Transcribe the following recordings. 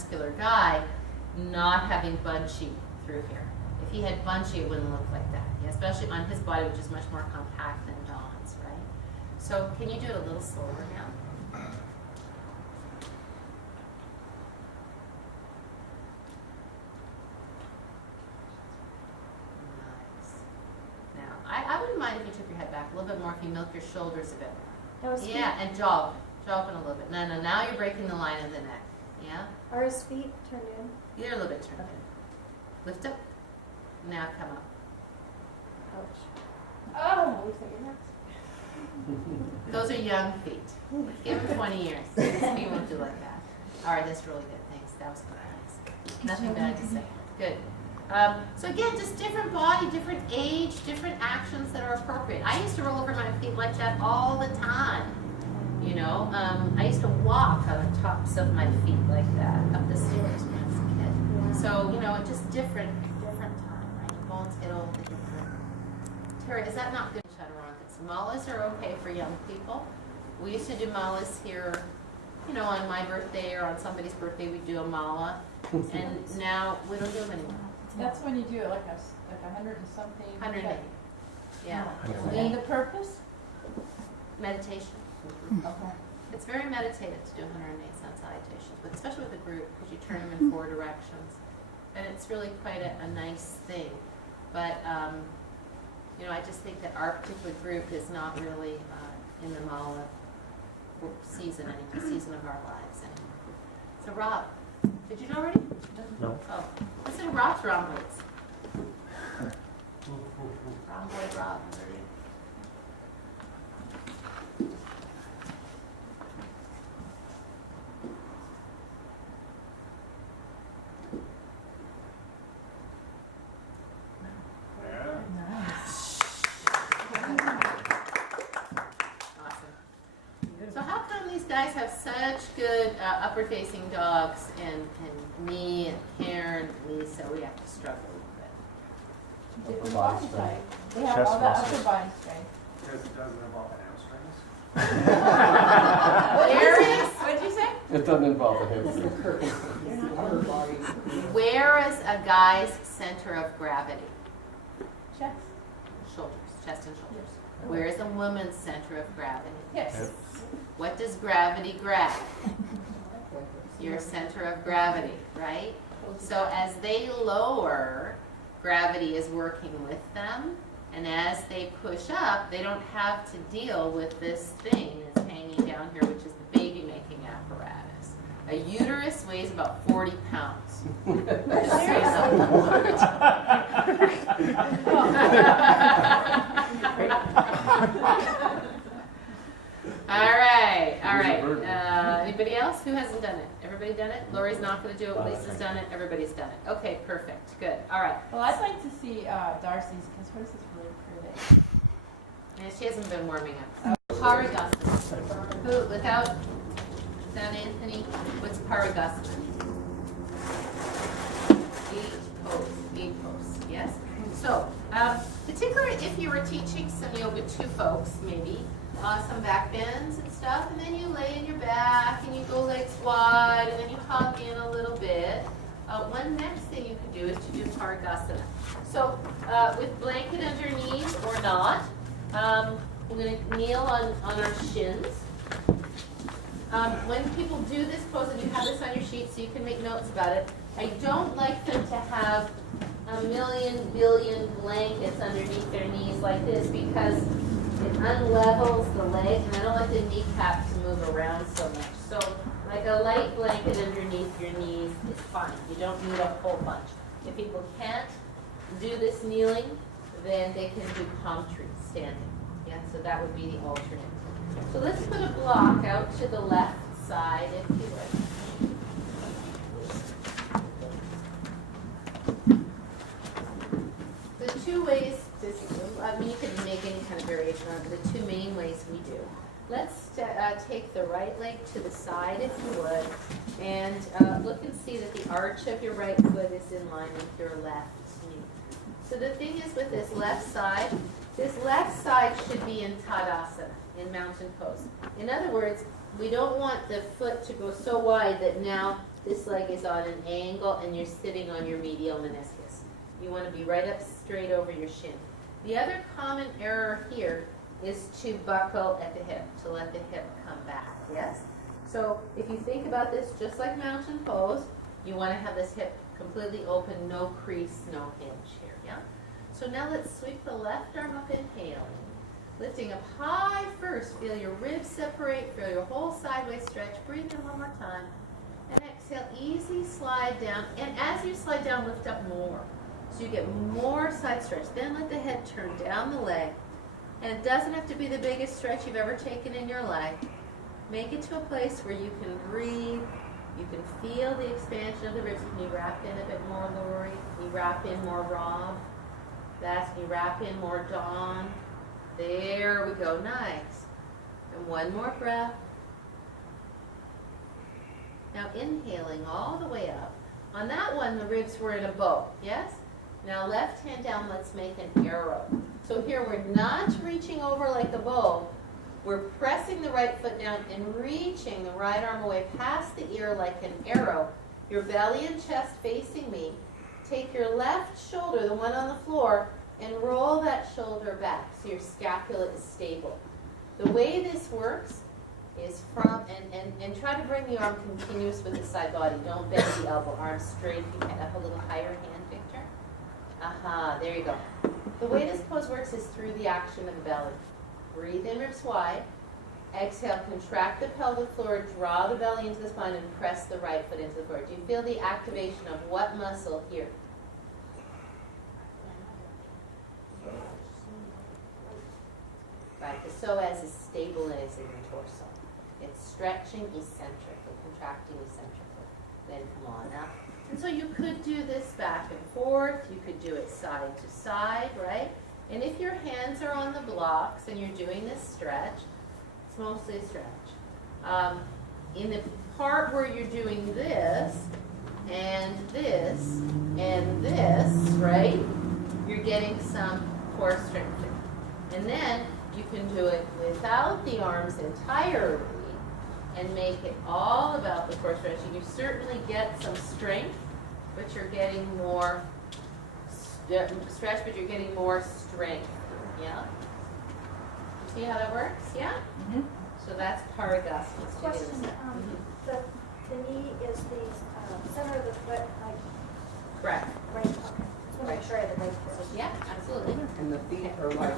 muscular guy, not having bunchy through here. If he had bunchy, it wouldn't look like that. Yeah, especially on his body, which is much more compact than Don's, right? So can you do it a little slower now? I wouldn't mind if you took your head back a little bit more, if you milk your shoulders a bit more. Yeah, and jog in a little bit. No, now you're breaking the line of the neck. Yeah? Are his feet turned in? They're a little bit turned in. Lift up. Now come up. Ouch. Oh, looks like your neck. Those are young feet. Give them 20 years. His feet won't do like that. All right, that's really good. Thanks. That was good. Nice. Nothing bad to say. Good. So again, just different body, different age, different actions that are appropriate. I used to roll over my feet like that all the time. You know, I used to walk on the tops of my feet like that up the stairs when I was a kid. Yeah. So, you know, it's just different time, right? Your bones get old, they get different. Terry, is that not good chaturangas? Malas are okay for young people. We used to do malas here, you know, on my birthday or on somebody's birthday, we do a mala. And now we don't do them anymore. That's when you do it like 100 and something. 108. Yeah. And the purpose? Meditation. Okay. It's very meditative to do 108 sun salutations, but especially with a group because you turn them in 4 directions. And it's really quite a nice thing. But, you know, I just think that our particular group is not really in the mala season of our lives anymore. So, Rob, did you know already? No. Oh, listen to Rob's rumblings. Romboy Rob, where are you? So how come these guys have such good upward-facing dogs, and me and Karen and Lisa, we have to struggle a little bit? Different body type. They have Chest all that muscles. upper body strength. Because it doesn't involve the hamstrings. What'd you say? It doesn't involve the hips. Where is a guy's center of gravity? Chest. Shoulders, chest and shoulders. Where is a woman's center of gravity? Hips. What does gravity grab? Your center of gravity, right? So as they lower, gravity is working with them, and as they push up, they don't have to deal with this thing that's hanging down here, which is the baby-making apparatus. A uterus weighs about 40 pounds. Just so you know. All right. Anybody else? Who hasn't done it? Everybody done it? Lori's not going to do it. Lisa's done it. Everybody's done it. Okay, perfect. Good. All right. Well, I'd like to see Darcy's because hers is really pretty. And she hasn't been warming up. Parighasana. Who, without Anthony, what's Parighasana? Eight pose. Yes? So, particularly if you were teaching some yoga to folks, maybe, some back bends and stuff, and then you lay in your back and you go legs wide and then you hop in a little bit. One next thing you could do is to do Parighasana. So with blanket underneath or not, we're going to kneel on our shins. When people do this pose, and you have this on your sheet so you can make notes about it, I don't like them to have a billion blankets underneath their knees like this because it unlevels the leg, and I don't like the kneecap to move around so much. So, like a light blanket underneath your knees is fine. You don't need a whole bunch. If people can't do this kneeling, then they can do palm trees standing. Yeah, so that would be the alternate. So let's put a block out to the left side, if you would. The two ways, you can make any kind of variation on it, the two main ways we do. Let's take the right leg to the side, if you would, and look and see that the arch of your right foot is in line with your left knee. So the thing is with this left side should be in Tadasana, in mountain pose. In other words, we don't want the foot to go so wide that now This leg is on an angle and you're sitting on your medial meniscus. You want to be right up straight over your shin. The other common error here is to buckle at the hip, to let the hip come back, yes? So if you think about this just like mountain pose, you want to have this hip completely open, no crease, no hinge here, yeah? So now let's sweep the left arm up, inhaling. Lifting up high first, feel your ribs separate, feel your whole sideways stretch. Breathe in one more time. And exhale, easy slide down. And as you slide down, lift up more. So you get more side stretch. Then let the head turn down the leg. And it doesn't have to be the biggest stretch you've ever taken in your life. Make it to a place where you can breathe. You can feel the expansion of the ribs. Can you wrap in a bit more, Lori? Can you wrap in more, Rob? That's, can you wrap in more, Dawn? There we go, nice. And one more breath. Now inhaling all the way up. On that one, the ribs were in a bow, yes? Now left hand down, let's make an arrow. So here we're not reaching over like the bow. We're pressing the right foot down and reaching the right arm away past the ear like an arrow. Your belly and chest facing me. Take your left shoulder, the one on the floor, and roll that shoulder back so your scapula is stable. The way this works is from, and try to bring the arm continuous with the side body. Don't bend the elbow, arm straight. If you can up a little higher hand, Victor. Aha, there you go. The way this pose works is through the action of the belly. Breathe in, ribs wide. Exhale, contract the pelvic floor, draw the belly into the spine, and press the right foot into the floor. Do you feel the activation of what muscle here? Right, the psoas is stabilizing the torso. It's stretching eccentrically, contracting eccentrically. Then come on now. And so you could do this back and forth. You could do it side to side, right? And if your hands are on the blocks and you're doing this stretch, it's mostly a stretch. In the part where you're doing this, and this, and this, right? You're getting some core strengthening. And then you can do it without the arms entirely and make it all about the core stretching. You certainly get some strength, but you're getting more stretch, but you're getting more strength. Yeah? You see how that works? Yeah? Mm-hmm. So that's Parighasana. Let's do Question, this. the knee is the center of the foot, like, Correct. right, okay. Just want to make sure I have the right foot. Yeah, absolutely. And the feet are like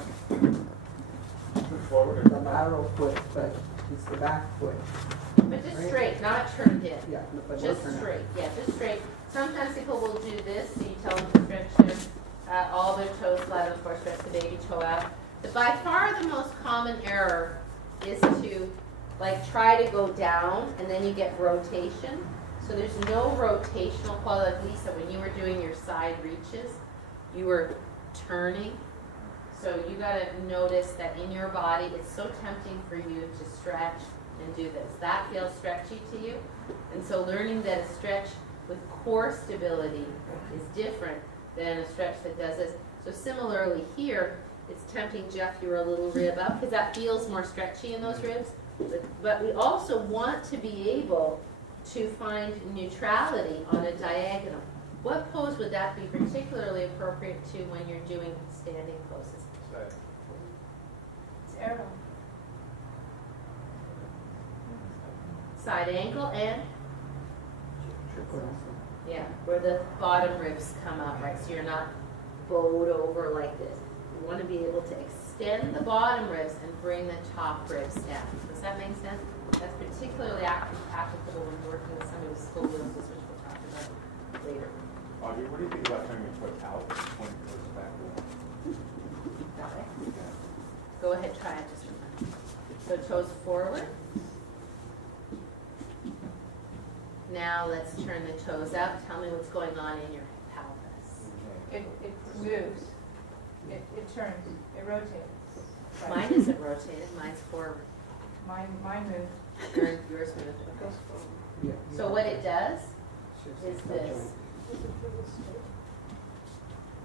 Forward. the lateral foot, but it's the back foot. But just straight, not turned in. Yeah, but Just turn out. straight, yeah, just straight. Sometimes people will do this, so you tell them to stretch all their toes flat, of course, stretch the baby toe out. But by far the most common error is to like try to go down and then you get rotation. So there's no rotational quality. Like Lisa, when you were doing your side reaches, you were turning. So you got to notice that in your body, it's so tempting for you to stretch and do this. That feels stretchy to you. And so learning that a stretch with core stability is different than a stretch that does this. So similarly here, it's tempting, Jeff, you're a little rib up, because that feels more stretchy in those ribs. But we also want to be able to find neutrality on a diagonal. What pose would that be particularly appropriate to when you're doing standing poses? It's arrow. Side angle and, Trikonasana. yeah, where the bottom ribs come up, right? So you're not bowed over like this. You want to be able to extend the bottom ribs and bring the top ribs down. Does that make sense? That's particularly applicable when working with somebody with scoliosis, which we'll talk about later. Audrey, what do you think about turning your foot out when it goes back? That way. Go ahead, try it just for fun. So toes forward. Now let's turn the toes out. Tell me what's going on in your pelvis. It moves. It turns. It rotates. Right. Mine isn't rotated. Mine's forward. Mine moves. Yours moved. It goes forward. Yeah, So what it does shifts is the foot this.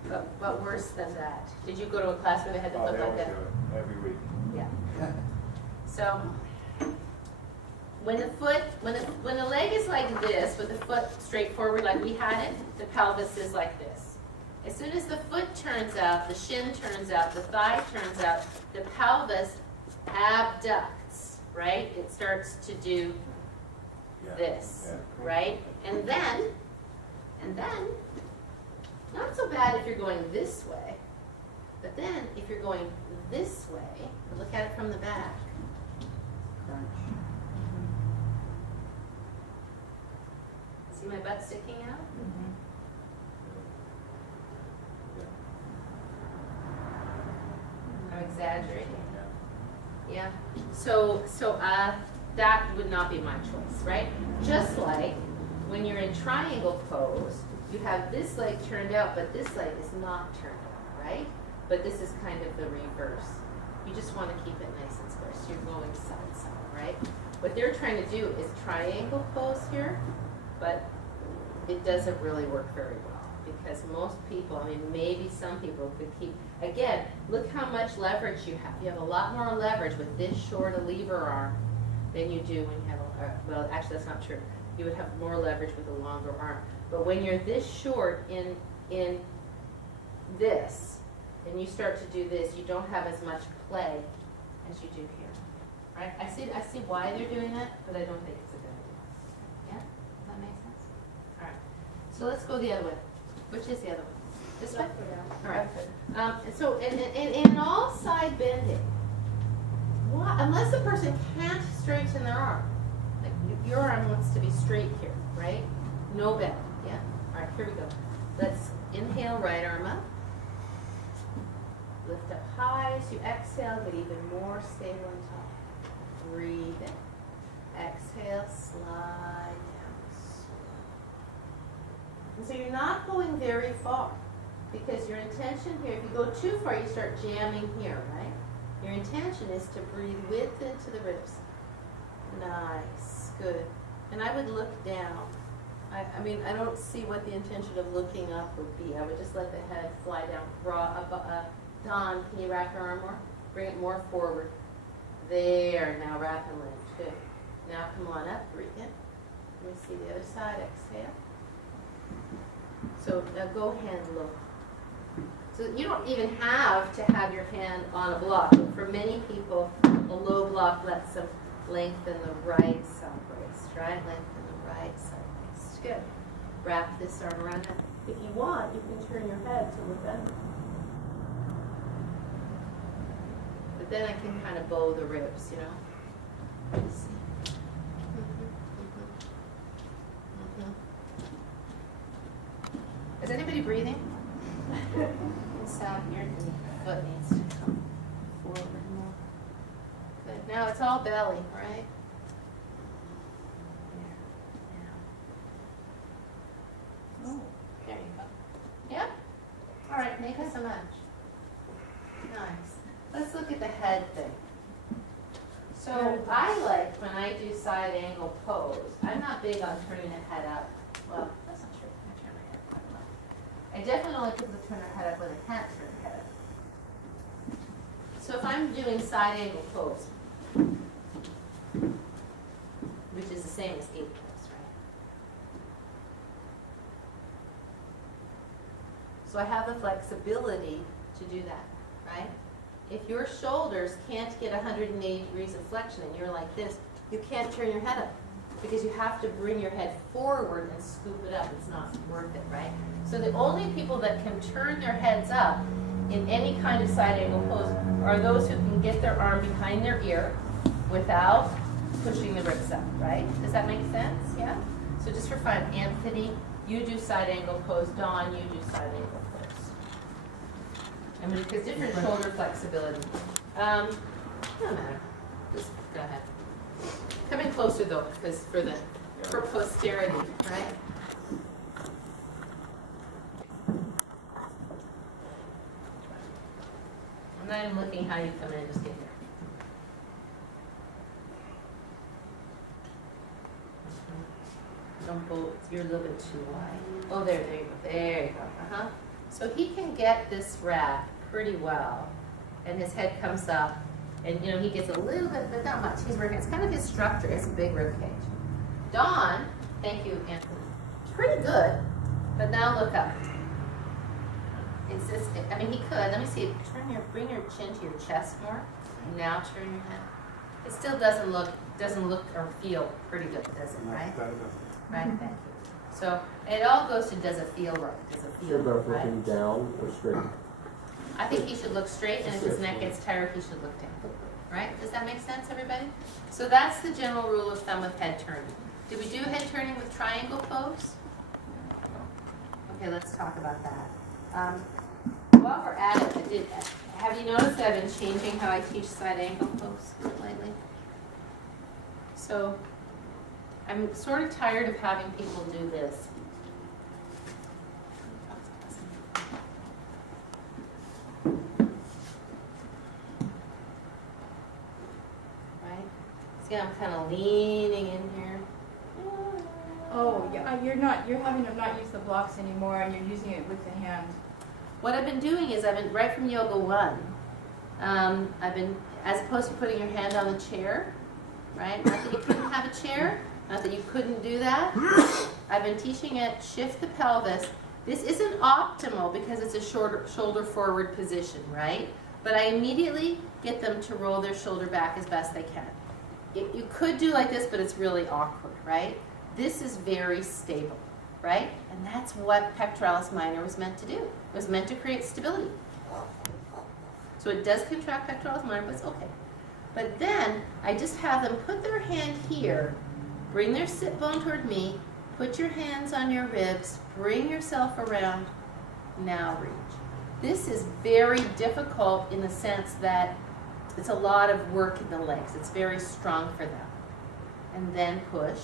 joint. But worse than that. Did you go to a class where they had to Oh, look they like always that? do it every week. Yeah. So when the leg is like this, with the foot straight forward like we had it, the pelvis is like this. As soon as the foot turns out, the shin turns out, the thigh turns out, the pelvis abducts, right? It starts to do this, right? And then, not so bad if you're going this way, but then if you're going this way, look at it from the back. Crunch. See my butt sticking out? I'm exaggerating. Yeah. So that would not be my choice, right? Just like when you're in triangle pose, you have this leg turned out, but this leg is not turned out, right? But this is kind of the reverse. You just want to keep it nice and square, so you're going side to side, right? What they're trying to do is triangle pose here, but it doesn't really work very well because most people, I mean, maybe some people could keep, again, look how much leverage you have. You have a lot more leverage with this short a lever arm than you do when you have well, actually that's not true. You would have more leverage with a longer arm. But when you're this short in this, and you start to do this, you don't have as much play as you do here, right? I see why they're doing that, but I don't think it's a good idea. Yeah? Does that make sense? All right. So let's go the other way. Which is the other one? This way? All right. And so in all side bending, unless the person can't straighten their arm, like your arm wants to be straight here, right? No bend. Yeah? All right, here we go. Let's inhale, right arm up. Lift up high as you exhale, but even more stable on top. Breathe in. Exhale, slide down. And so you're not going very far because your intention here, if you go too far, you start jamming here, right? Your intention is to breathe width into the ribs. Nice, good. And I would look down. I mean, I don't see what the intention of looking up would be. I would just let the head fly down. Dawn, can you wrap your arm more? Bring it more forward. There, now wrap and lift. Good. Now come on up, breathe in. Let me see the other side, exhale. So now go hand low. So you don't even have to have your hand on a block. For many people, a low block lets them lengthen the right side waist, right? Lengthen the right side waist. Good. Wrap this arm around it. If you want, you can turn your head to look under. But then I can kind of bow the ribs, you know. Let's see. Is anybody breathing? Inside your foot needs to come forward more. Good. Now it's all belly, right? There. Oh, there you go. Yeah? All right, thank you so much. Nice. Let's look at the head thing. So I like when I do side angle pose, I'm not big on turning the head up. Well, that's not true. I turn my head quite a lot. I definitely don't like people to turn their head up when they can't turn their head up. So if I'm doing side angle pose, which is the same as gate pose, right? So I have the flexibility to do that, right? If your shoulders can't get 180 degrees of flexion and you're like this, you can't turn your head up because you have to bring your head forward and scoop it up. It's not worth it, right? So the only people that can turn their heads up in any kind of side angle pose are those who can get their arm behind their ear without pushing the ribs up, right? Does that make sense? Yeah? So just for fun, Anthony, you do side angle pose. Dawn, you do side angle pose. I mean, because different shoulder flexibility. No matter. Just go ahead. Come in closer though, because for posterity, right? I'm not even looking how you come in, just get here. Don't go, you're a little bit too wide. Oh, there you go. There you go. Uh-huh. So he can get this wrap pretty well, and his head comes up, And you know, he gets a little bit, but not much. He's working, it's kind of his structure, it's a big rib cage. Dawn, thank you, Anthony. Pretty good, but now look up. It's just, I mean, he could, let me see, bring your chin to your chest more. Now turn your head. It still doesn't look or feel pretty good, does it, right? Right, thank you. So it all goes to does it feel right? Does it feel Should both right? looking down or straight? I think he should look straight, and if his neck gets tired, he should look down. Right? Does that make sense, everybody? So that's the general rule of thumb with head turning. Did we do head turning with triangle pose? Okay, let's talk about that. While we're at it, have you noticed that I've been changing how I teach side angle pose lately? So I'm sort of tired of having people do this. Right? See, I'm kind of leaning in here. Oh, yeah, you're having them not use the blocks anymore, and you're using it with the hand. What I've been doing is right from Yoga 1, I've been, as opposed to putting your hand on the chair, right? Not that you couldn't have a chair, not that you couldn't do that. I've been teaching it, shift the pelvis. This isn't optimal because it's a shoulder forward position, right? But I immediately get them to roll their shoulder back as best they can. You could do like this, but it's really awkward, right? This is very stable, right? And that's what pectoralis minor was meant to do. It was meant to create stability. So it does contract pectoralis minor, but it's okay. But then I just have them put their hand here, bring their sit bone toward me, put your hands on your ribs, bring yourself around, now reach. This is very difficult in the sense that it's a lot of work in the legs. It's very strong for them. And then push,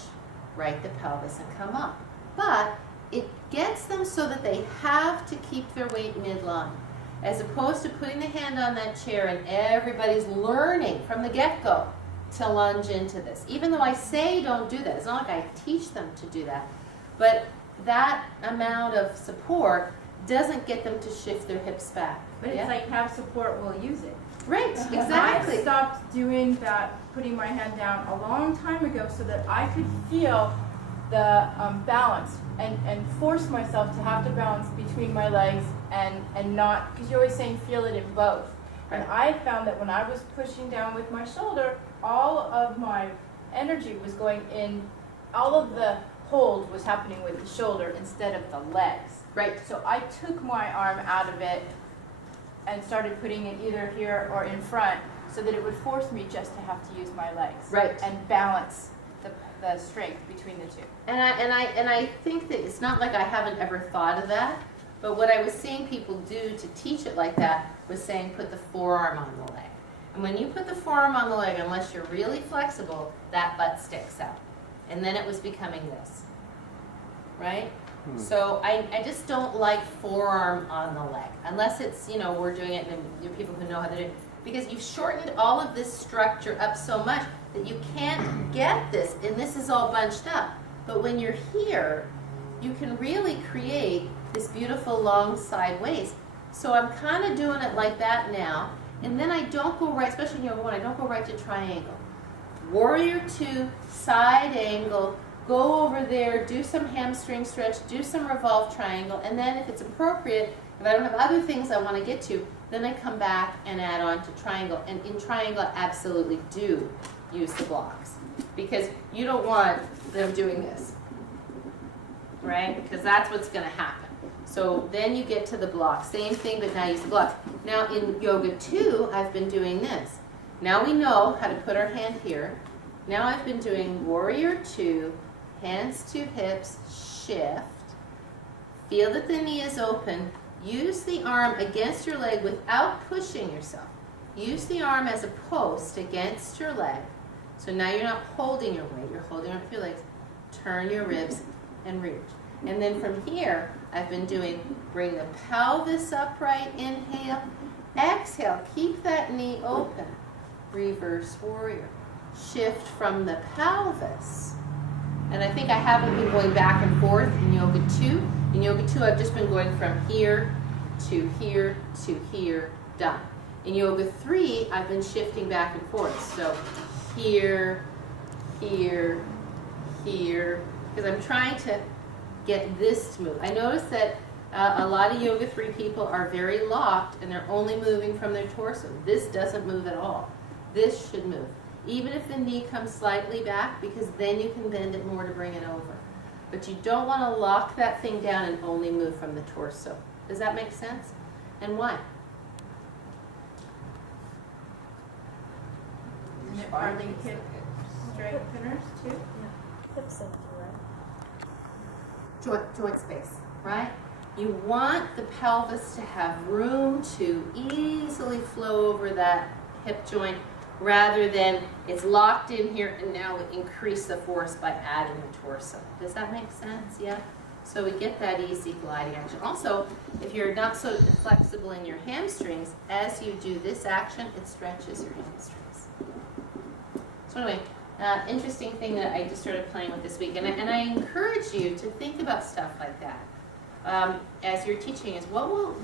right the pelvis and come up. But it gets them so that they have to keep their weight midline, as opposed to putting the hand on that chair and everybody's learning from the get-go to lunge into this. Even though I say don't do that, it's not like I teach them to do that, but that amount of support doesn't get them to shift their hips back. But it's like have support, we'll use it. Right, exactly. I stopped doing that, putting my head down a long time ago so that I could feel the balance and force myself to have to balance between my legs and not, because you're always saying feel it in both. And I found that when I was pushing down with my shoulder, all of my energy was going in, all of the hold was happening with the shoulder instead of the legs. Right. So I took my arm out of it and started putting it either here or in front so that it would force me just to have to use my legs. Right. And balance the strength between the two. And I think that it's not like I haven't ever thought of that, but what I was seeing people do to teach it like that was saying put the forearm on the leg. And when you put the forearm on the leg, unless you're really flexible, that butt sticks out. And then it was becoming this, right? So I just don't like forearm on the leg, unless it's, you know, we're doing it and there are people who know how to do it. Because you've shortened all of this structure up so much that you can't get this, and this is all bunched up. But when you're here, you can really create this beautiful long side waist. So I'm kind of doing it like that now, and then I don't go right, especially in Yoga 1, I don't go right to triangle. Warrior 2, side angle, go over there, do some hamstring stretch, do some revolve triangle, and then if it's appropriate, if I don't have other things I want to get to, then I come back and add on to triangle. And in triangle, I absolutely do use the blocks, because you don't want them doing this, right? Because that's what's going to happen. So then you get to the blocks. Same thing, but now use the blocks. Now in Yoga 2, I've been doing this. Now we know how to put our hand here. Now I've been doing Warrior 2, hands to hips, shift. Feel that the knee is open. Use the arm against your leg without pushing yourself. Use the arm as a post against your leg. So now you're not holding your weight, you're holding on to your legs. Turn your ribs and reach. And then from here, I've been doing bring the pelvis upright, inhale. Exhale, keep that knee open. Reverse warrior. Shift from the pelvis. And I think I haven't been going back and forth in Yoga 2. In Yoga 2, I've just been going from here to here to here, done. In yoga 3, I've been shifting back and forth. So here, here, here, because I'm trying to get this to move. I notice that a lot of yoga 3 people are very locked and they're only moving from their torso. This doesn't move at all. This should move. Even if the knee comes slightly back, because then you can bend it more to bring it over. But you don't want to lock that thing down and only move from the torso. Does that make sense? And why? And it hardly hip straighteners too. Hip safety, right? Joint space, right? You want the pelvis to have room to easily flow over that hip joint rather than it's locked in here and now we increase the force by adding the torso. Does that make sense? Yeah? So we get that easy gliding action. Also, if you're not so flexible in your hamstrings, as you do this action, it stretches your hamstrings. So anyway, interesting thing that I just started playing with this week, and I encourage you to think about stuff like that as you're teaching is what will,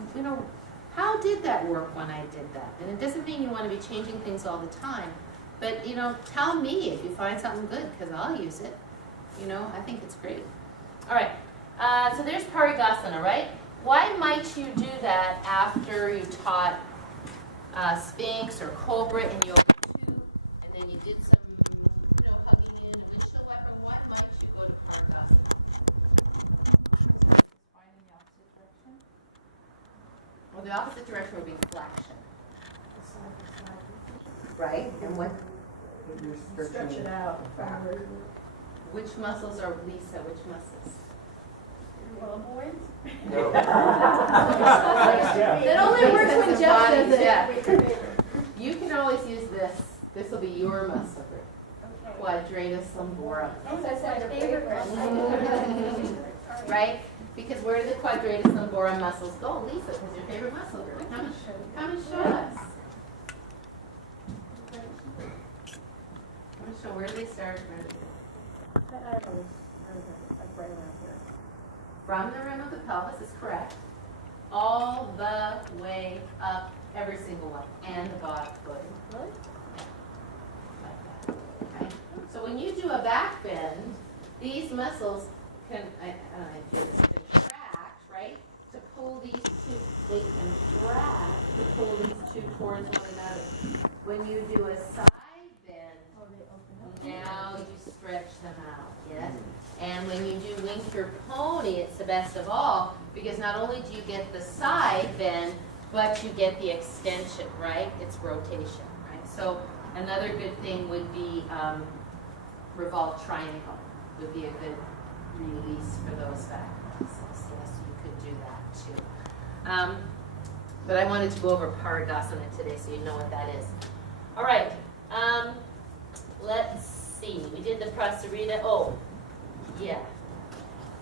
how did that work when I did that? And it doesn't mean you want to be changing things all the time, but tell me if you find something good because I'll use it. I think it's great. All right, so there's Parighasana, right? Why might you do that after you taught Sphinx or Cobra in Yoga 2, and then you did some hugging in a windshield wiper? Why might you go to Parighasana? Well, the opposite direction would be flexion. Right? And what? You're Stretch it out. forward. Which muscles are, Lisa, which muscles? No. That only works when Jeff does it. Yeah. You can always use this. This will be your muscle group. Quadratus lumborum. Right? Because where do the quadratus lumborum muscles go? Lisa, because your favorite muscle group. Come and show us. Come and show, where do they start? Where do they go? Right around here. From the rim of the pelvis is correct. All the way up, every single one, and the bottom foot. Really? Like that. Okay. So when you do a back bend, these muscles can, contract, right? To pull these two, they contract to pull these two towards one another. When you do a side bend, now you stretch them out, yes? And when you do wing your pony, it's the best of all because not only do you get the side bend, but you get the extension, right? It's rotation, right? So another good thing would be revolved triangle would be a good release for those back muscles. Yes, you could do that too. But I wanted to go over Parighasana today so you know what that is. All right. Let's see. We did the Prasarita. Oh, yeah.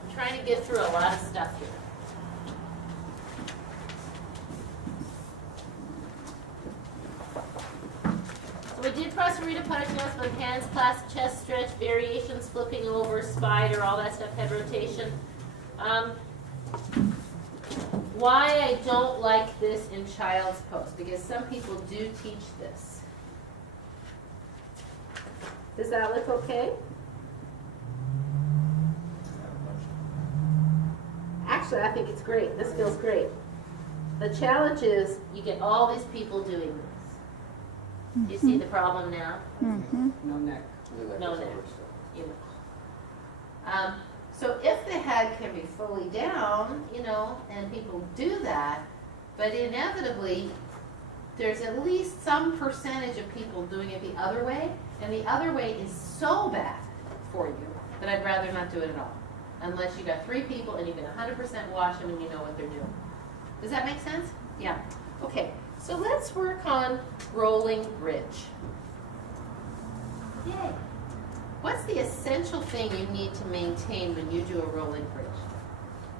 I'm trying to get through a lot of stuff here. So we did Prasarita Parighasana with hands, clasp, chest stretch, variations, flipping over, spider, all that stuff, head rotation. Why I don't like this in child's pose, because some people do teach this. Does that look okay? Actually, I think it's great. This feels great. The challenge is you get all these people doing this. Do you see the problem now? No neck. No neck. You know. So if the head can be fully down, and people do that, but inevitably there's at least some percentage of people doing it the other way, and the other way is so bad for you that I'd rather not do it at all. Unless you got 3 people and you can 100% watch them and you know what they're doing. Does that make sense? Yeah. Okay, so let's work on rolling bridge. Yay. What's the essential thing you need to maintain when you do a rolling bridge?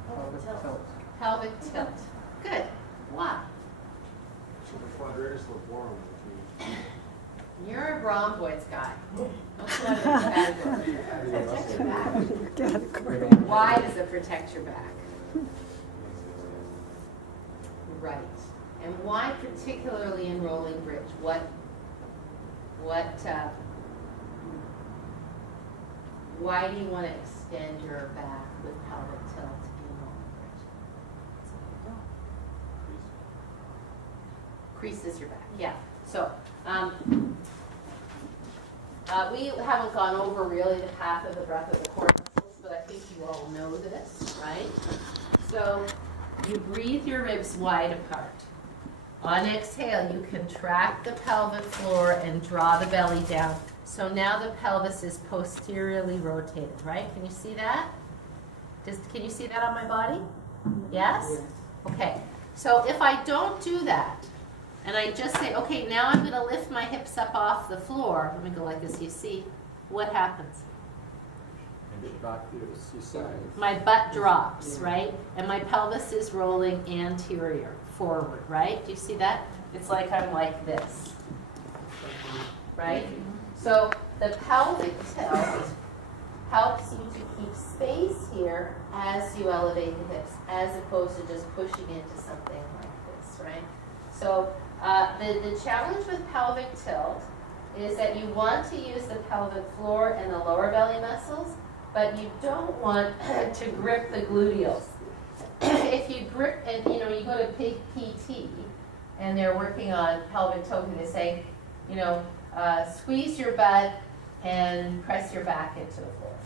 Pelvic tilt. Pelvic tilt. Good. Why? So the quadratus lumborum, which means You're a rhomboids guy. Don't let it protect your back. Why does it protect your back? Right. And why particularly in rolling bridge? Why do you want to extend your back with pelvic tilt in rolling bridge? Creases your back, yeah. So, we haven't gone over really the path of the breath of the core muscles, but I think you all know this, right? So, you breathe your ribs wide apart. On exhale, you contract the pelvic floor and draw the belly down. So now the pelvis is posteriorly rotated, right? Can you see that? Can you see that on my body? Yes? Okay. So if I don't do that, and I just say, okay, now I'm going to lift my hips up off the floor. Let me go like this. You see what happens? My butt drops, right? And my pelvis is rolling anterior, forward, right? Do you see that? It's like I'm like this, right? So the pelvic tilt helps you to keep space here as you elevate the hips, as opposed to just pushing into something like this, right? So the challenge with pelvic tilt is that you want to use the pelvic floor and the lower belly muscles, but you don't want to grip the gluteals. If you grip, and you go to PT, and they're working on pelvic tilt, and they say, squeeze your butt and press your back into the floor.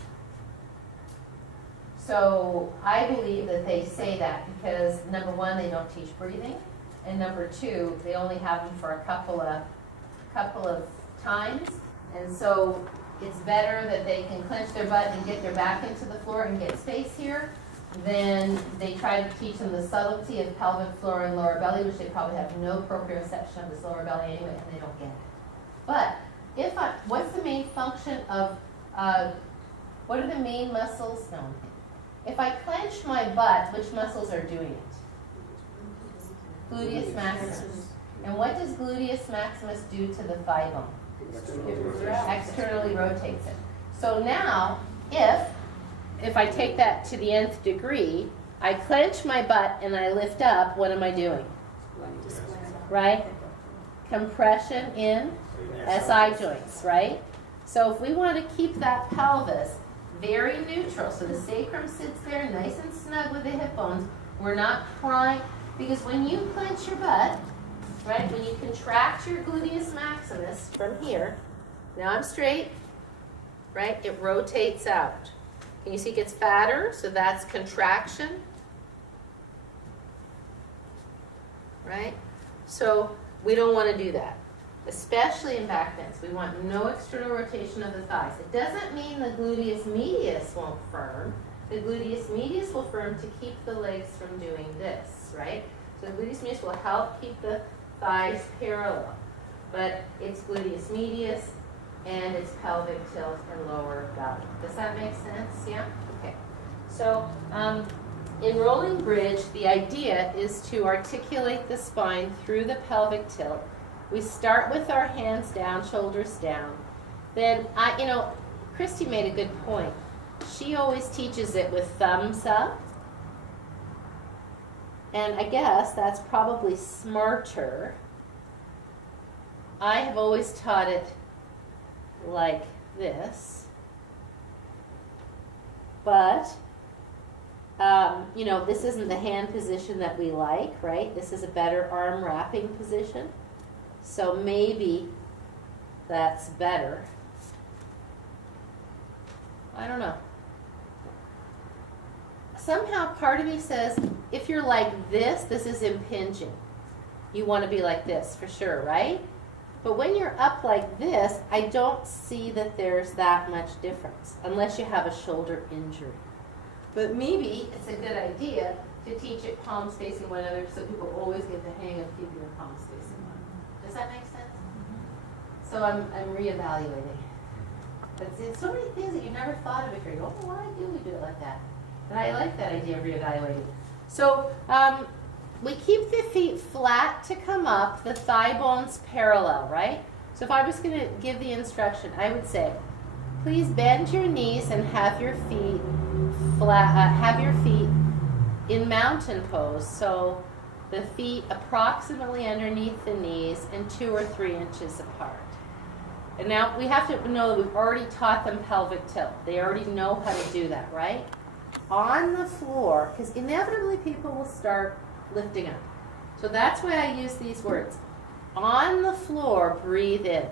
So I believe that they say that because number one, they don't teach breathing, and number two, they only have them for a couple of times, and so it's better that they can clench their butt and get their back into the floor and get space here. Then they try to teach them the subtlety of pelvic floor and lower belly, which they probably have no proprioception of this lower belly anyway, and they don't get it. But what's the main function of, what are the main muscles? No. If I clench my butt, which muscles are doing it? Gluteus maximus. And what does gluteus maximus do to the thigh bone? Externally rotates it. So now, if I take that to the nth degree, I clench my butt and I lift up, what am I doing? Right? Compression in SI joints, right? So if we want to keep that pelvis very neutral, so the sacrum sits there nice and snug with the hip bones, we're not prying, because when you clench your butt, right, when you contract your gluteus maximus from here, now I'm straight, right, it rotates out. Can you see it gets fatter? So that's contraction, right? So we don't want to do that, especially in back bends. We want no external rotation of the thighs. It doesn't mean the gluteus medius won't firm. The gluteus medius will firm to keep the legs from doing this, right? So the gluteus medius will help keep the thighs parallel. But it's gluteus medius and it's pelvic tilt and lower belly. Does that make sense? Yeah? Okay. So in rolling bridge, the idea is to articulate the spine through the pelvic tilt. We start with our hands down, shoulders down. Then, Christy made a good point. She always teaches it with thumbs up. And I guess that's probably smarter. I have always taught it like this. But, this isn't the hand position that we like, right? This is a better arm wrapping position. So maybe that's better. I don't know. Somehow part of me says, if you're like this is impinging. You want to be like this for sure, right? But when you're up like this, I don't see that there's that much difference, unless you have a shoulder injury. But maybe it's a good idea to teach it palms facing one another so people always get the hang of keeping their palms facing one another. Does that make sense? Mm-hmm. So I'm reevaluating. But it's so many things that you never thought of before. You go, oh, why do we do it like that? And I like that idea of reevaluating. So we keep the feet flat to come up, the thigh bones parallel, right? So if I was going to give the instruction, I would say, please bend your knees and have your feet flat. Have your feet in mountain pose. So the feet approximately underneath the knees and 2 or 3 inches apart. And now we have to know that we've already taught them pelvic tilt. They already know how to do that, right? On the floor, because inevitably people will start lifting up. So that's why I use these words. On the floor, breathe in.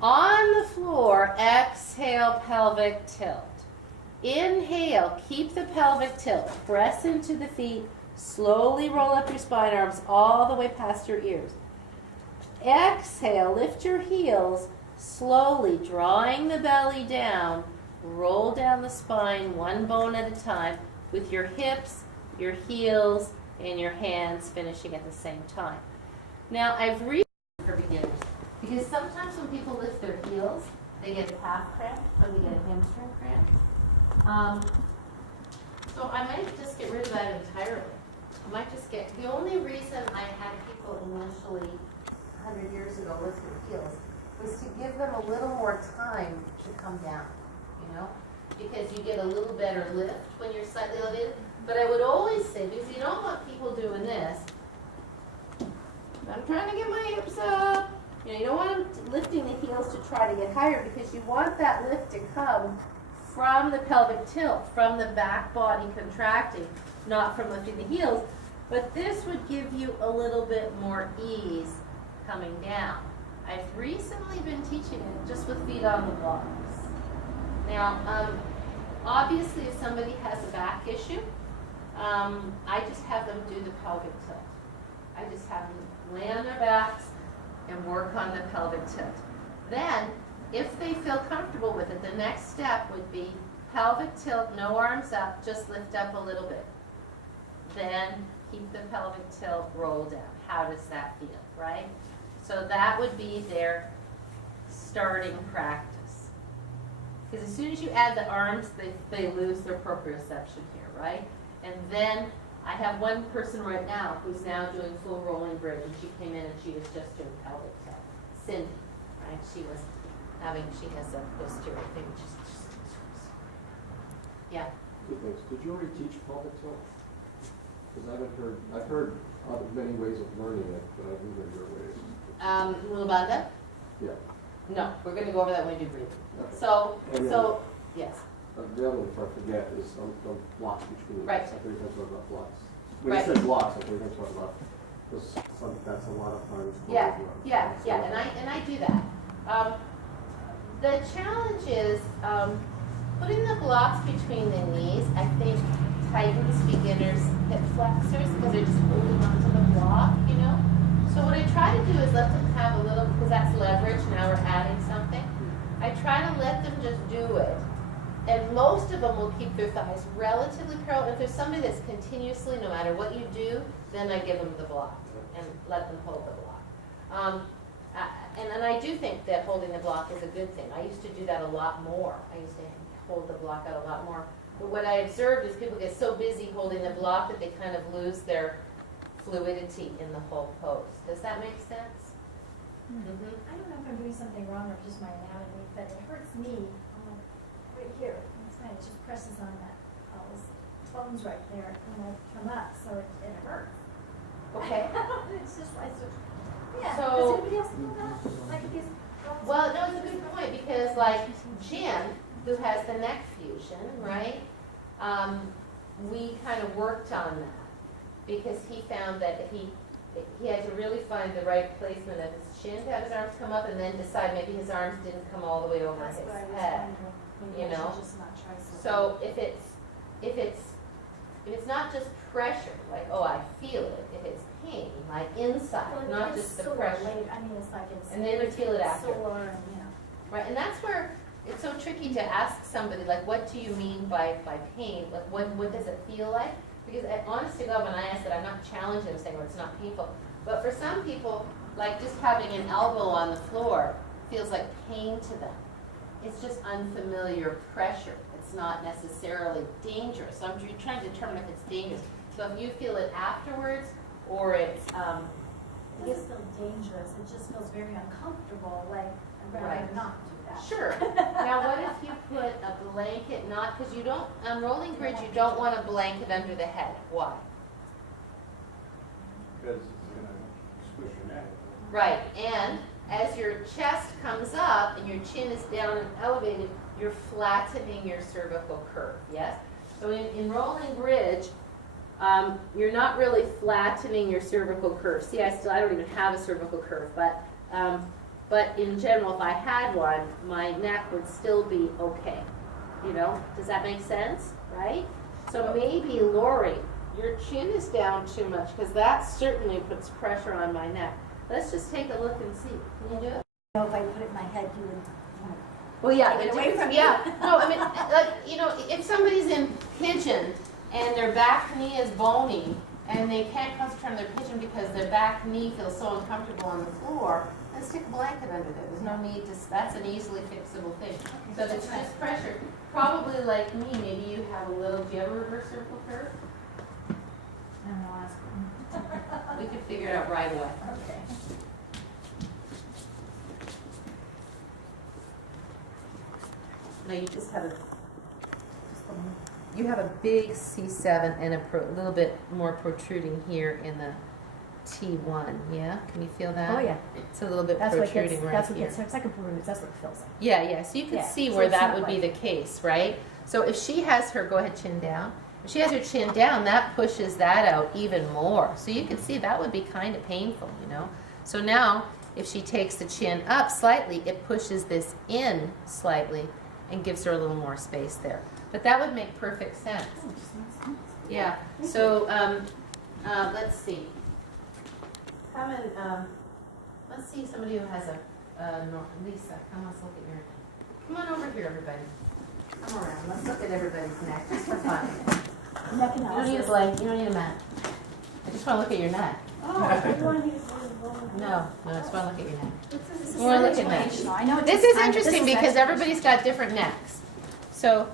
On the floor, exhale, pelvic tilt. Inhale, keep the pelvic tilt. Press into the feet. Slowly roll up your spine, arms all the way past your ears. Exhale, lift your heels. Slowly drawing the belly down. Roll down the spine one bone at a time with your hips, your heels, and your hands finishing at the same time. Now, I've read for beginners because sometimes when people lift their heels, they get a calf cramp or they get a hamstring cramp. So I might just get rid of that entirely. I might just get, the only reason I had people initially 100 years ago lift their heels was to give them a little more time to come down, you know, because you get a little better lift when you're slightly elevated. But I would always say, because you don't want people doing this, I'm trying to get my hips up. You know, you don't want them lifting the heels to try to get higher because you want that lift to come from the pelvic tilt, from the back body contracting, not from lifting the heels. But this would give you a little bit more ease coming down. I've recently been teaching it just with feet on the blocks. Now, obviously if somebody has a back issue, I just have them do the pelvic tilt. I just have them lay on their backs and work on the pelvic tilt. Then, if they feel comfortable with it, the next step would be pelvic tilt, no arms up, just lift up a little bit. Then keep the pelvic tilt, roll down. How does that feel, right? So that would be their starting practice. Because as soon as you add the arms, they lose their proprioception here, right? And then I have one person right now who's now doing full rolling bridge, and she came in and she was just doing pelvic tilt. Cindy, right? She has a posterior thing. Yeah. Two things. Did you already teach pelvic tilt? Because I've heard many ways of learning it, but I've heard your ways. Mulabanda? Yeah. No, we're going to go over that when we do breathing. Okay. So, And yes. The other one, if I forget, is the blocks between. Right. I think you're talking about blocks. When Right. you said blocks, I think you're talking about, because that's a lot of times. Yeah, and I do that. The challenge is putting the blocks between the knees, I think, tightens beginners' hip flexors because they're just holding onto the block, you know? So what I try to do is let them have a little, because that's leverage, now we're adding something. I try to let them just do it. And most of them will keep their thighs relatively parallel. If there's somebody that's continuously, no matter what you do, then I give them the block and let them hold the block. And I do think that holding the block is a good thing. I used to do that a lot more. I used to hold the block out a lot more. But what I observed is people get so busy holding the block that they kind of lose their fluidity in the whole pose. Does that make sense? Mm-hmm. I don't know if I'm doing something wrong or just my anatomy, but it hurts me right here. It's fine. It just presses on that those bones right there when I come up, so it hurts. Okay. It's just like yeah. So- Does anybody else feel that? Like if these bones- Well, no, it's a good point because like Jim, who has the neck fusion, right? We kind of worked on that because he found that if he had to really find the right placement of his chin to have his arms come up and then decide maybe his arms didn't come all the way over That's his what I was head. wondering. Maybe you I should know? just not try something. So if it's not just pressure, like oh I feel it. If it's pain, like inside, Well, not it's just the sore pressure. later. I mean, it's like it's And they would feel it after. sore and Right, and that's where it's so tricky to ask somebody, like, what do you mean by pain? Like, what does it feel like? Because honest to God, when I ask it, I'm not challenging them saying, well, it's not painful. But for some people, like just having an elbow on the floor feels like pain to them. It's just unfamiliar pressure. It's not necessarily dangerous. So I'm trying to determine if it's dangerous. So if you feel it afterwards, or it's, it doesn't feel dangerous. It just feels very uncomfortable. Like I'd rather Right. not do that. sure. Now, what if you put a blanket, not, because you don't, on rolling bridge, you don't want a blanket under the head. Why? because it's gonna squish your neck. Right, and as your chest comes up and your chin is down and elevated, you're flattening your cervical curve, yes? So in rolling bridge, you're not really flattening your cervical curve. See, I don't even have a cervical curve, but in general, if I had one, my neck would still be okay. You know, does that make sense, right? So maybe, Lori, your chin is down too much because that certainly puts pressure on my neck. Let's just take a look and see. Can you do it? You know, if I put it in my head, you would. Well, yeah, Take it the away difference- from yeah. you. No, I mean, like, you know, if somebody's in pigeon and their back knee is bony and they can't concentrate on their pigeon because their back knee feels so uncomfortable on the floor, then stick a blanket under there. There's no need to. That's an easily fixable thing. So if it's just pressure, probably like me, maybe you have a little. Do you have a reverse cervical curve? I don't know, ask them. We could figure it out right away. Okay. No, you just have a big C7 and a little bit more protruding here in the T1. Yeah, can you feel that? Oh, yeah. It's a little bit That's what protruding gets, right that's what here. gets, it's like a bruise, that's what it feels like. Yeah, yeah. So you can Yeah, see so where it's that not would be like- the case, right? So if she has her, go ahead, chin down. If she has her chin down, that pushes that out even more. So you can see that would be kind of painful, you know. So now, if she takes the chin up slightly, it pushes this in slightly and gives her a little more space there. But that would make perfect sense. Yeah. So let's see. Come and let's see somebody who has Lisa. Come, let's look at your. Come on over here, everybody. Come around. Let's look at everybody's neck just for fun. Neck You don't need a blanket. You don't need a mat. I just want to look at your neck. Oh, you want me to hold it? No, I just want to look at your neck. This is You wanna look at that? educational. I know it's This just is kind of- interesting this is because educational. everybody's got different necks. So,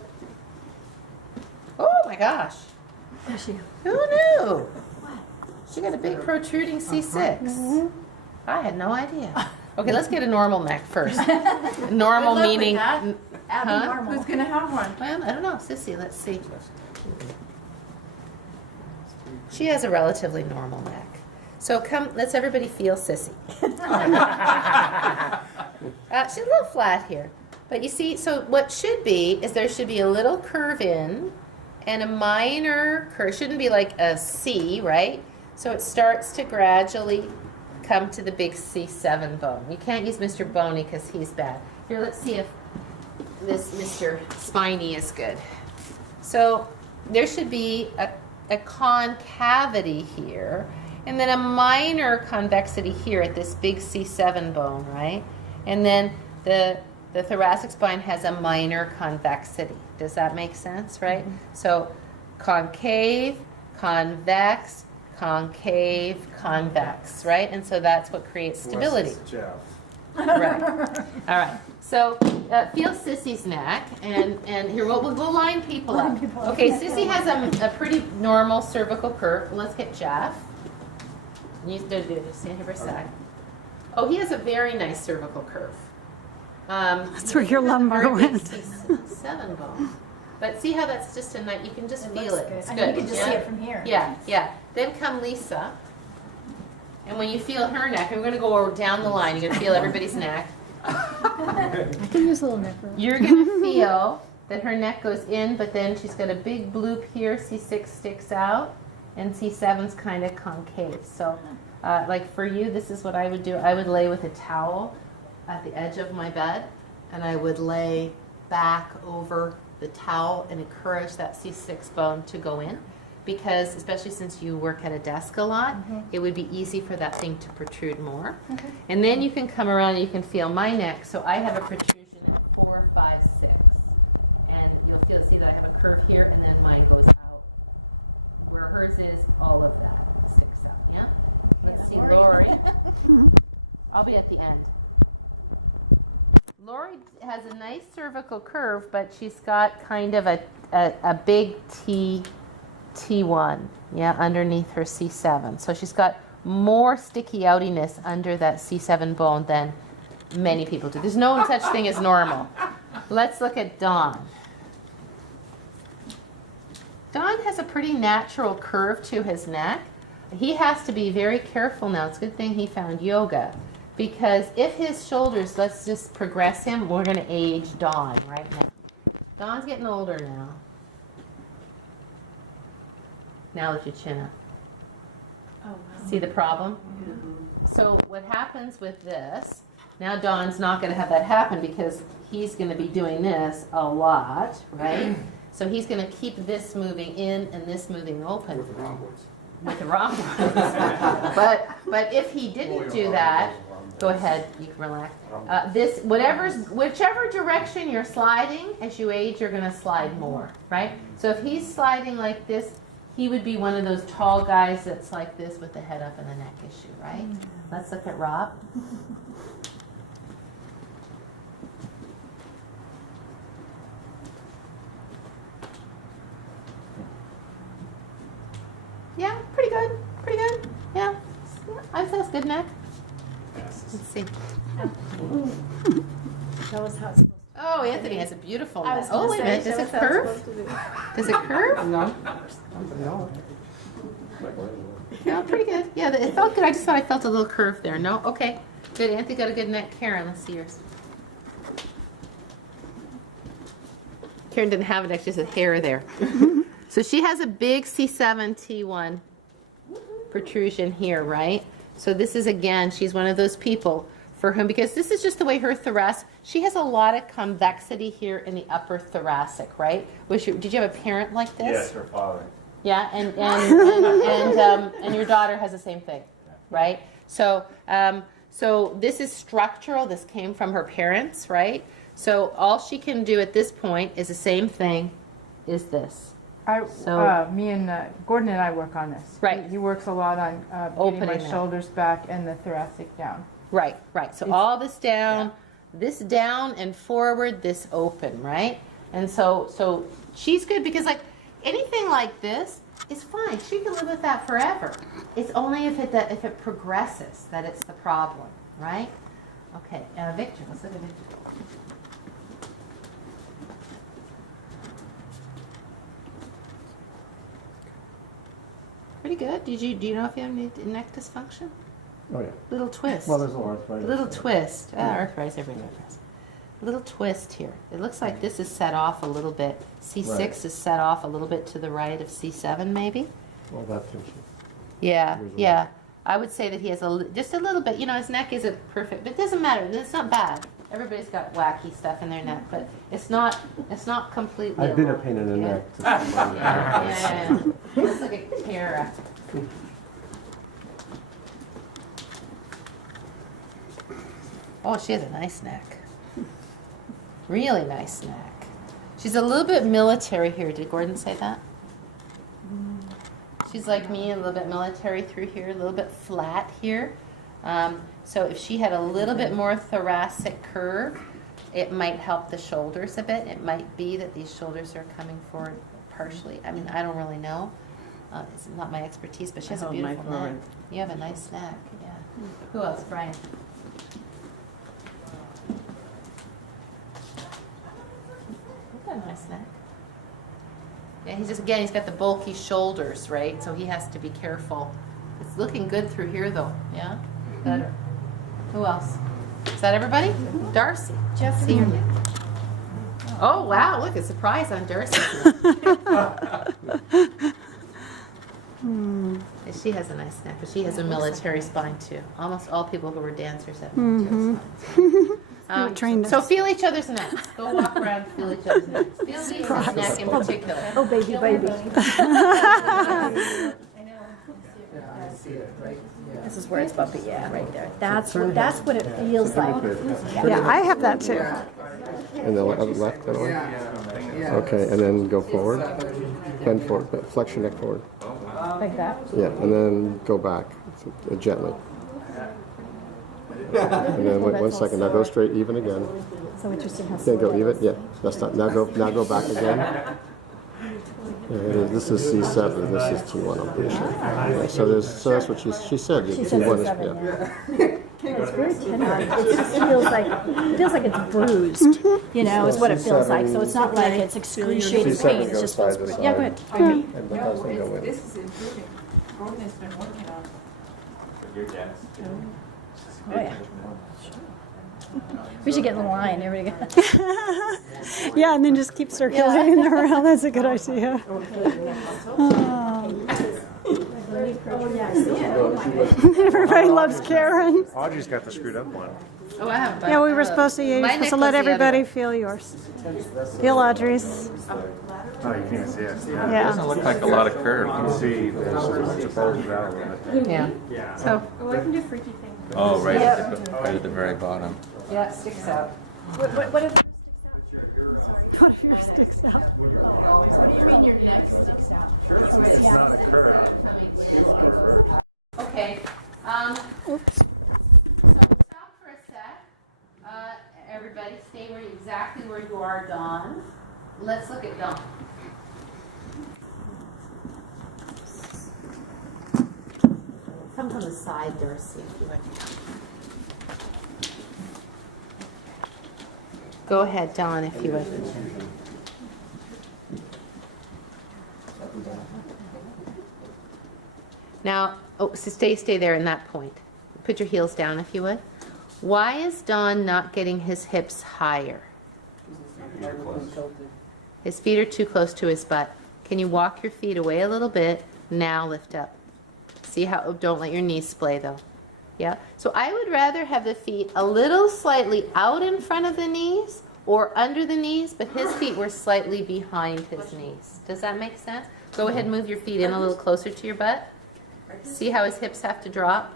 oh my gosh. There she is. Who knew? What? She got a big protruding C6. I had no idea. Okay, let's get a normal neck first. Normal Good luck with meaning. that. Abby Huh? normal. Who's gonna have one? Well, I don't know, Sissy. Let's see. She has a relatively normal neck. So come, let's everybody feel Sissy. She's a little flat here. But you see, so what should be is there should be a little curve in and a minor curve. Shouldn't be like a C, right? So it starts to gradually come to the big C7 bone. You can't use Mr. Boney because he's bad. Here, let's see if this Mr. Spiny is good. So there should be a concavity here, and then a minor convexity here at this big C7 bone, right? And then the thoracic spine has a minor convexity. Does that make sense, right? Mm-hmm. So concave, convex, concave, convex, right? And so that's what creates stability. Unless it's Jeff. Right. All right. So feel Sissy's neck, and here we'll line people up. Okay, Sissy has a pretty normal cervical curve. Let's get Jeff. You stand here for a sec. Oh, he has a very nice cervical curve. That's where your lumbar went. C7 bone. But see how that's just a nice. You can just feel it. It's I good. mean, you can just yeah? see it from here. Yeah, yeah. Then come Lisa. And when you feel her neck, and we're going to go down the line, you're going to feel everybody's neck. I can use a little neck roll. You're going to feel that her neck goes in, but then she's got a big bloop here. C6 sticks out, and C7's kind of concave. So, like for you, this is what I would do. I would lay with a towel at the edge of my bed, and I would lay back over the towel and encourage that C6 bone to go in. Because, especially since you work at a desk a lot, it would be easy for that thing to protrude more. Okay. And then you can come around and you can feel my neck. So I have a protrusion at 4, 5, 6. And you'll see that I have a curve here, and then mine goes out. Where hers is, all of that sticks out, yeah? Let's see, Lori. I'll be at the end. Lori has a nice cervical curve, but she's got kind of a big T1, yeah, underneath her C7. So she's got more sticky outiness under that C7 bone than many people do. There's no such thing as normal. Let's look at Dawn. Dawn has a pretty natural curve to his neck, he has to be very careful now. It's a good thing he found yoga, because if his shoulders, let's just progress him, we're going to age Dawn right now. Dawn's getting older now. Now lift your chin up. Oh, wow. See the problem? So what happens with this, now Dawn's not going to have that happen because he's going to be doing this a lot, right? So he's going to keep this moving in and this moving open. With the wrong ones. With the wrong ones. But if he didn't do that, go ahead, you can relax. Whichever direction you're sliding, as you age, you're going to slide more, right? So if he's sliding like this, he would be one of those tall guys that's like this with the head up and the neck issue, right? Let's look at Rob. Yeah, pretty good. Pretty good. Yeah. I'd say it's good neck. Let's see. Show us how it's supposed to Oh, Anthony has a beautiful I neck. was gonna Oh, wait a say, minute. show Does it us how it's curve? supposed to be. Does it curve? No. No. No, pretty good. Yeah, it felt good. I just thought I felt a little curve there. No? Okay. Good. Anthony got a good neck. Karen, let's see yours. Karen didn't have it. Actually, just a hair there. So she has a big C7 T1 protrusion here, right? So this is, again, she's one of those people for whom, because this is just the way her thoracic, she has a lot of convexity here in the upper thoracic, right? Did you have a parent like this? Yes, her father. Yeah, and your daughter has the same thing, right? So so this is structural. This came from her parents, right? So all she can do at this point is the same thing, is this. Me and Gordon and I work on this. Right. He works a lot on getting Opening my that. shoulders back and the thoracic down. Right, right. So all this down and forward, this open, right? And so she's good because like anything like this is fine. She can live with that forever. It's only if it progresses that it's the problem, right? Okay, Victor, let's look at Victor. Pretty good. Do you know if you have any neck dysfunction? Oh, yeah. Little twist. Well, there's a little arthritis. Little twist. Arthritis, everybody has. Little twist here. It looks like this is set off a little bit. C6 Right. is set off a little bit to the right of C7, maybe. Well, that too. Yeah, There's a yeah. lot. I would say that he has just a little bit. You know, his neck isn't perfect, but it doesn't matter. It's not bad. Everybody's got wacky stuff in their neck, but it's not completely. I've been a alone. pain in the Yeah. neck. Yeah. Let's look at Kara. Oh, she has a nice neck. Really nice neck. She's a little bit military here. Did Gordon say that? She's like me, a little bit military through here, a little bit flat here. So if she had a little bit more thoracic curve, it might help the shoulders a bit. It might be that these shoulders are coming forward partially. I mean, I don't really know. It's not my expertise, but she has a beautiful neck. You have a nice neck, yeah. Who else? Brian. You've got a nice neck. Yeah, he's got the bulky shoulders, right? So he has to be careful. It's looking good through here, though. Yeah? Better. Who else? Is that everybody? Darcy. Just See your neck. Oh, wow. Look, a surprise on Darcy's neck. She has a nice neck, but she has a military spine, too. Almost all people who are dancers have military spines. trained So feel each other's necks. Go walk around, feel each other's necks. Feel Lisa's neck in particular. Oh, baby, baby. I know. Yeah, I see it, right? Yeah. This is where it's bumpy, yeah, right there. That's what it feels like. Yeah, I have that too. And the left, that way? Yeah. Okay, and then go forward. Bend forward, flex your neck forward. Like that. Yeah, and then go back gently. And then wait 1 second. Now go straight, even again. So interesting how Yeah, slow go that even. is. Yeah, that's not. Now go back again. Yeah, this is C7. This is T1. I'm pretty sure. Yeah, so that's what she said. She said T1 is C7, yeah. yeah. It's very tender. It just feels like it's bruised. You know, is what it feels like. So it's not like it's excruciating pain. It just feels bruised. Yeah, go ahead. And the husband go in. This is improving. Gordon has been working on it. Your dentist. Oh yeah. We should get in the line. Everybody go. Yeah, and then just keep circulating around. That's a good idea. Everybody loves Karen. Audrey's got the screwed up one. Oh, I have. Yeah, we were supposed to My use neck to was let the other everybody one. feel yours. Feel Audrey's. Oh, you can't even see it. Yeah. Yeah. Doesn't look like a lot of curve. You can see there's a bunch of bulges out of it. Yeah. Oh, I can do freaky things. Oh, right at the very bottom. Yeah, it sticks out. What if What if yours sticks out? What do you mean your neck sticks out? It's not a curve. Okay. Oops. So stop for a sec. Everybody, stay exactly where you are, Dawn. Let's look at Dawn. Come from the side, Darcy, if you like. Go ahead, Dawn, if you would. Now, so stay there in that point. Put your heels down, if you would. Why is Don not getting his hips higher? His feet are too close to his butt. Can you walk your feet away a little bit? Now lift up. See how, don't let your knees splay though. Yeah, so I would rather have the feet a little slightly out in front of the knees or under the knees, but his feet were slightly behind his knees. Does that make sense? Go ahead and move your feet in a little closer to your butt. See how his hips have to drop?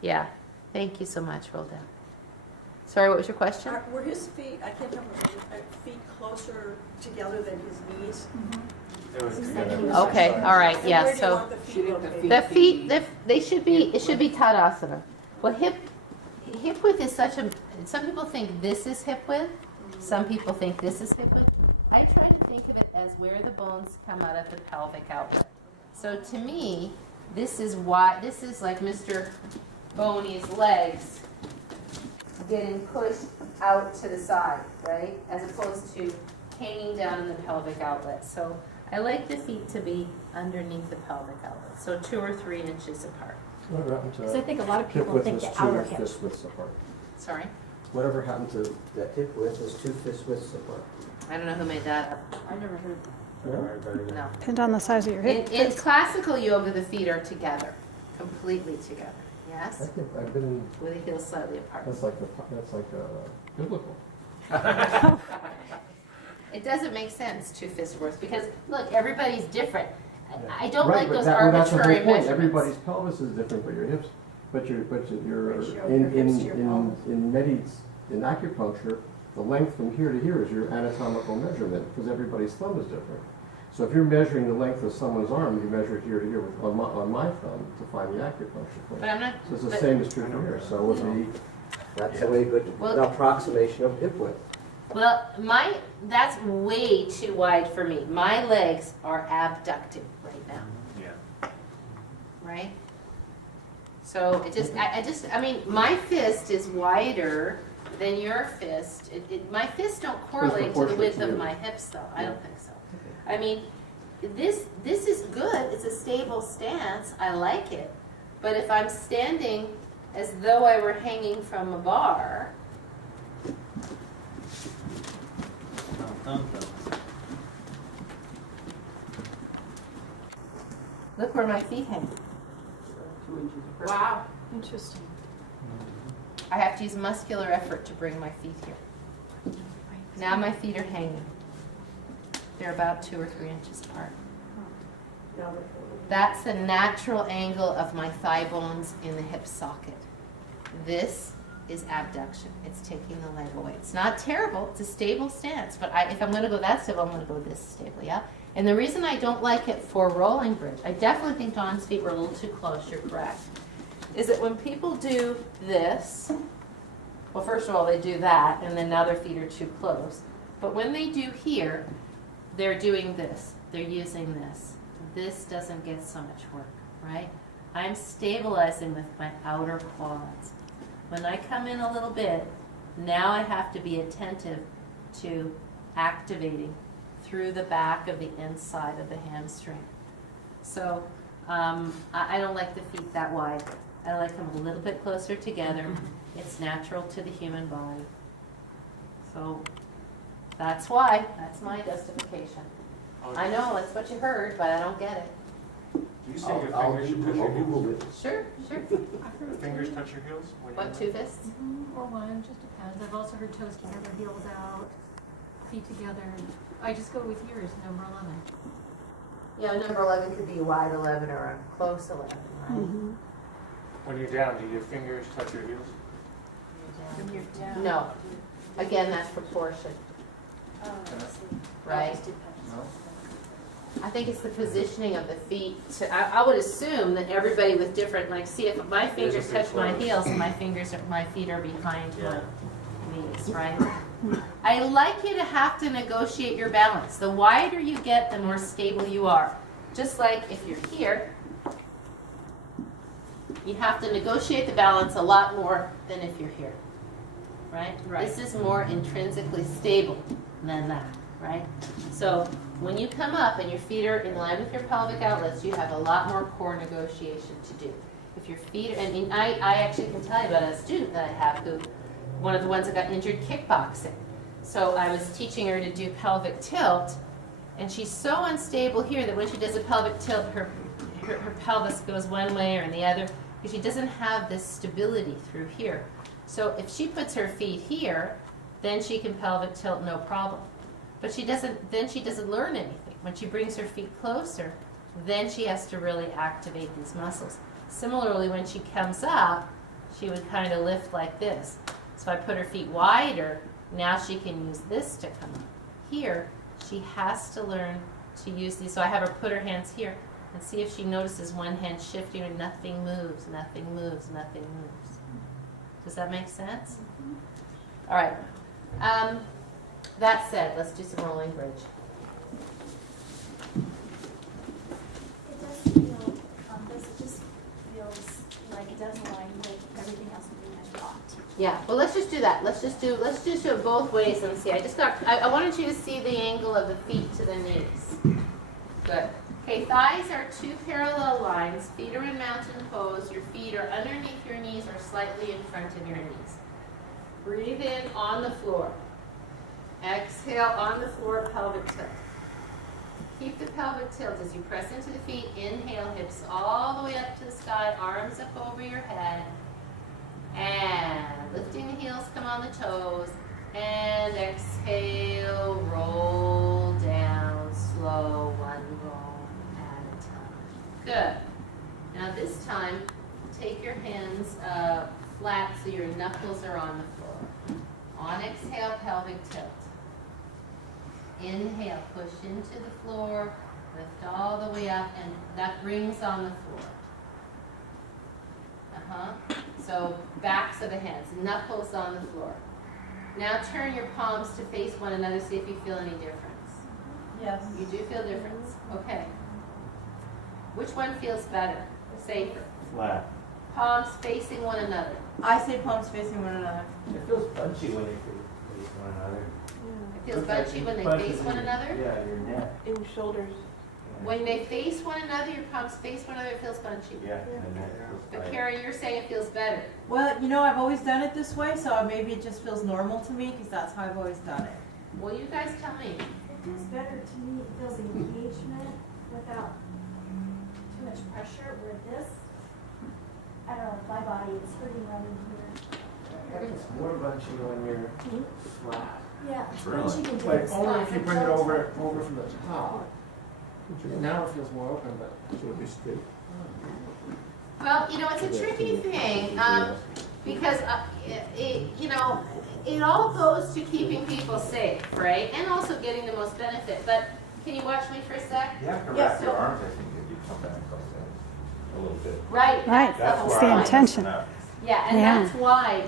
Yeah. Thank you so much. Roll down. Sorry, what was your question? Were his feet, I can't remember, feet closer together than his knees? Okay, all right, And yeah, where do you so want the feet located? the feet, they should be, it should be Tadasana. Well, hip width is such a, some people think this is hip width, some people think this is hip width. I try to think of it as where the bones come out of the pelvic outlet. So to me, this is why, this is like Mr. Boney's legs getting pushed out to the side, right? As opposed to hanging down in the pelvic outlet. So I like the feet to be underneath the pelvic outlet, so 2 or 3 inches apart. Whatever happened to Because I think a lot of hip people width think is the outer 2 hip. fist widths apart? Sorry? Whatever happened to that hip width is 2 fist widths apart? I don't know who made that up. I never heard that. No. Depend on the size of your hip. In classical yoga, the feet are together, completely together. I Yes? think I've been, With the heels slightly apart. that's like biblical. It doesn't make sense, 2 fist worth, because look, everybody's different. I don't Right, like but those well, that's the whole arbitrary point. measurements. Everybody's pelvis is different, but your hips, but your Ratio of in your hips to your in acupuncture, the length from here to here is your anatomical measurement because everybody's thumb is different. So if you're measuring the length of someone's arm, you measure here to here on my thumb to find the acupuncture point. But I'm not, So it's the but- same as true for here. So it would be that's a way good Well- an approximation of hip width. well, that's way too wide for me. My legs are abducted right now. Yeah. Right? So I mean, my fist is wider than your fist. My fists don't correlate to the proportionate width to of you. my hips, though. I don't think so. I mean, this is good. It's a stable stance. I like it. But if I'm standing as though I were hanging from a bar, look where my feet hang. Wow. Interesting. I have to use muscular effort to bring my feet here. Now my feet are hanging. They're about 2 or 3 inches apart. That's the natural angle of my thigh bones in the hip socket. This is abduction. It's taking the leg away. It's not terrible. It's a stable stance. But if I'm going to go that stable, I'm going to go this stable, yeah? And the reason I don't like it for rolling bridge, I definitely think Dawn's feet were a little too close, you're correct, is that when people do this, well, first of all, they do that, and then now their feet are too close. But when they do here, they're doing this. They're using this. This doesn't get so much work, right? I'm stabilizing with my outer quads. When I come in a little bit, now I have to be attentive to activating through the back of the inside of the hamstring. So I don't like the feet that wide. I like them a little bit closer together. It's natural to the human body. So that's why. That's my justification. I know, that's what you heard, but I don't get it. Do you say your fingers should touch your heels? Sure, sure. Fingers touch your heels? when you're What, in 2 fists? Or one, just depends. I've also heard toes together, heels out, feet together. I just go with yours, number 11. Yeah, number 11 could be a wide 11 or a close 11, right? When you're down, do your fingers touch your heels? When you're down. No. Again, that's proportion, right? No? I think it's the positioning of the feet. I would assume that everybody with different, like, see, if my fingers touch my heels and my feet are behind my knees, right? I like you to have to negotiate your balance. The wider you get, the more stable you are. Just like if you're here, you have to negotiate the balance a lot more than if you're here, right? This is more intrinsically stable than that, right? So when you come up and your feet are in line with your pelvic outlets, you have a lot more core negotiation to do. If your feet, and I actually can tell you about a student that I have who, one of the ones that got injured kickboxing. So I was teaching her to do pelvic tilt, and she's so unstable here that when she does a pelvic tilt, her pelvis goes one way or the other, because she doesn't have this stability through here. So if she puts her feet here, then she can pelvic tilt no problem. But then she doesn't learn anything. When she brings her feet closer, then she has to really activate these muscles. Similarly, when she comes up, she would kind of lift like this. So I put her feet wider, now she can use this to come up. Here, she has to learn to use these. So I have her put her hands here and see if she notices one hand shifting and nothing moves, nothing moves, nothing moves. Does that make sense? All right. That said, let's do some rolling bridge. It does feel, it just feels like it does align with everything else we had thought. Yeah, well, let's just do that. Let's just do it both ways and see. I wanted you to see the angle of the feet to the knees. Good. Okay, thighs are 2 parallel lines. Feet are in mountain pose. Your feet are underneath your knees or slightly in front of your knees. Breathe in on the floor. Exhale on the floor, pelvic tilt. Keep the pelvic tilt as you press into the feet. Inhale, hips all the way up to the sky, arms up over your head. And lifting the heels, come on the toes. And exhale, roll down, slow, one roll at a time. Good. Now this time, take your hands flat so your knuckles are on the floor. On exhale, pelvic tilt. Inhale, push into the floor, lift all the way up, and that brings on the floor. So backs of the hands, knuckles on the floor. Now turn your palms to face one another, see if you feel any difference. Yes. You do feel difference? Okay. Which one feels better, safer? Flat. Palms facing one another. I say palms facing one another. It feels punchy when you face one another. It feels bunchy when they face one another? Yeah, your neck. In your shoulders. When they face one another, your palms face one another, it feels bunchy. Yeah, and neck feels But tight. Kara, you're saying it feels better. Well, you know, I've always done it this way, so maybe it just feels normal to me because that's how I've always done it. Well, you guys tell me. It feels better to me, it feels engagement without too much pressure. With this, I don't know, my body is hurting right in here. It's more bunchy when you're flat. Yeah. Really? But you can do Like this only if you spot. bring it over from the top. Now it feels more open, but So it'd be straight. Well, you know, it's a tricky thing because, it all goes to keeping people safe, right? And also getting the most benefit. But can you watch me for a sec? You have to Yes, wrap your so- arms, I think, if you come back like that. A little bit. Right. Right. That's It's whole the point. intention. Yeah, and Yeah. that's why,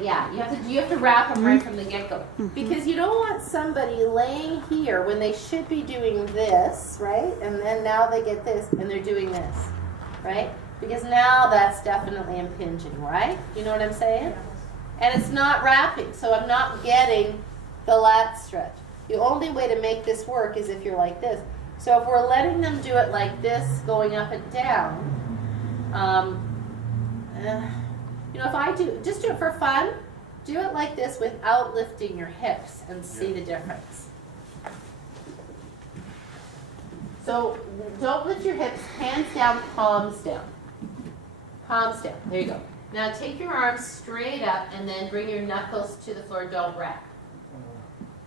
you have to wrap them right from the get-go. Because you don't want somebody laying here when they should be doing this, right? And then now they get this, and they're doing this, right? Because now that's definitely impinging, right? You know what I'm saying? And it's not wrapping, so I'm not getting the lat stretch. The only way to make this work is if you're like this. So if we're letting them do it like this, going up and down, if I just do it for fun, do it like this without lifting your hips and see the difference. So don't lift your hips, hands down, palms down. Palms down, there you go. Now take your arms straight up and then bring your knuckles to the floor, don't wrap.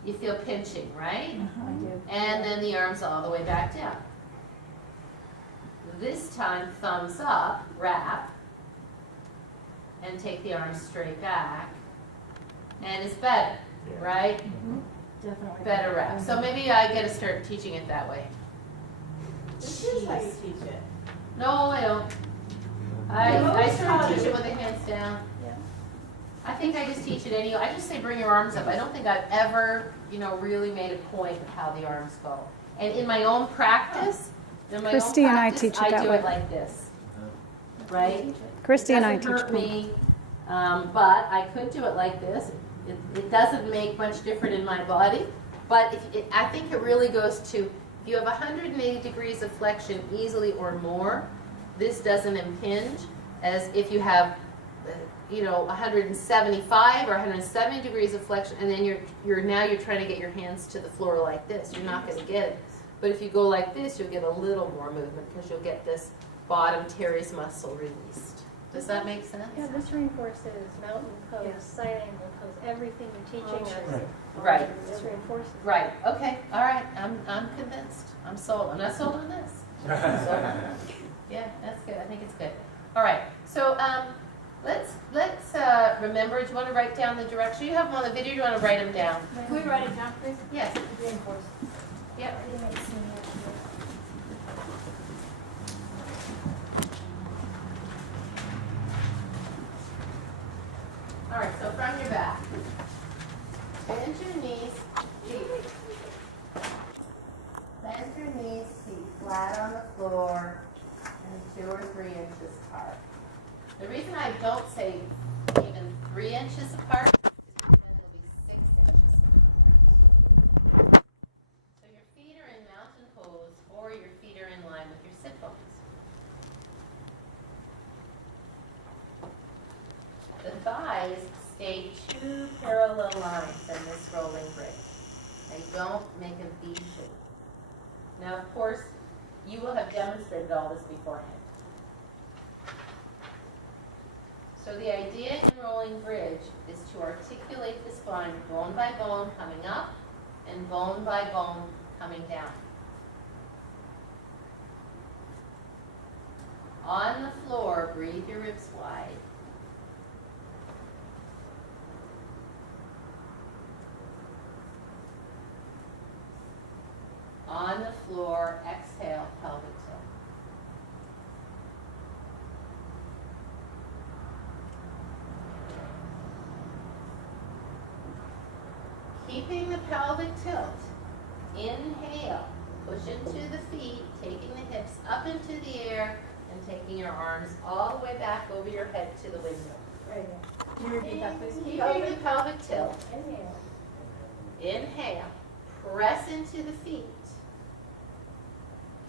You feel pinching, right? I do. And then the arms all the way back down. This time, thumbs up, wrap, and take the arms straight back. And it's better, right? Definitely. Better wrap. So maybe I got to start teaching it that way. This is how you teach it. No, I don't. I start to teach it with the hands down. Yeah. I think I just teach it anyway. I just say bring your arms up. I don't think I've ever, really made a point of how the arms go. And in my own practice, Christy and I teach it I that do way. it like this, right? Christy and I It teach doesn't hurt both. me, but I could do it like this. It doesn't make much difference in my body, but I think it really goes to, if you have 180 degrees of flexion easily or more, this doesn't impinge, as if you have 175 or 170 degrees of flexion, and then you're trying to get your hands to the floor like this. You're not going to get it. But if you go like this, you'll get a little more movement because you'll get this bottom teres muscle released. Does that make sense? Yeah, this reinforces mountain pose, Yeah. side angle pose, everything you're teaching us. Right. This reinforces. Right. Okay. All right. I'm convinced. I'm sold. I'm not sold on this. I'm sold. Yeah, that's good. I think it's good. All right. So let's remember. Do you want to write down the direction? You have them on the video. Do you want to write them down? Can we write it down, please? Yes. Reinforce. Yep. It makes me happy. All right. So from your back, bend your knees, feet. Bend your knees, feet flat on the floor, and 2 or 3 inches apart. The reason I don't say even 3 inches apart is because then it'll be 6 inches apart. So your feet are in mountain pose, or your feet are in line with your sit bones. The thighs stay 2 parallel lines in this rolling bridge. They don't make a V shape. Now, of course, you will have demonstrated all this beforehand. So the idea in rolling bridge is to articulate the spine bone by bone coming up and bone by bone coming down. On the floor, breathe your ribs wide. On the floor, exhale, pelvic tilt. Keeping the pelvic tilt, inhale, push into the feet, taking the hips up into the air, and taking your arms all the way back over your head to the window. Right here. Can you repeat that, please? Keeping the pelvic tilt, Inhale. inhale, press into the feet.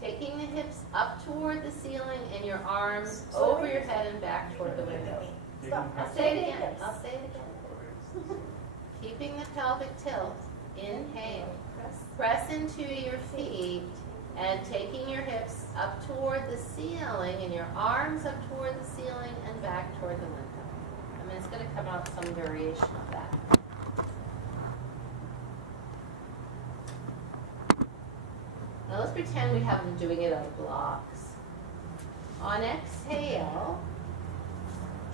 Taking the hips up toward the ceiling and your arms over your head and back toward the window. Stop. I'll say it again. I'll say it again. Keeping the pelvic tilt, inhale. Press into your feet and taking your hips up toward the ceiling and your arms up toward the ceiling and back toward the window. I mean, it's going to come out some variation of that. Now let's pretend we have them doing it on blocks. On exhale,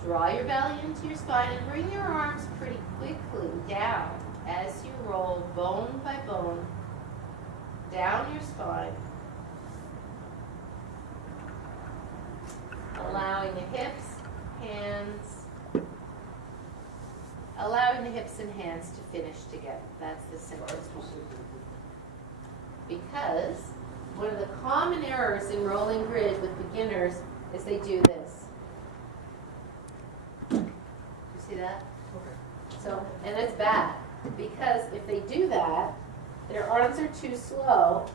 draw your belly into your spine and bring your arms pretty quickly down as you roll bone by bone down your spine. Allowing the hips, and hands to finish together. That's the simplest one. Because one of the common errors in rolling bridge with beginners is they do this. You see that? So, and it's bad, because if they do that, their arms are too slow,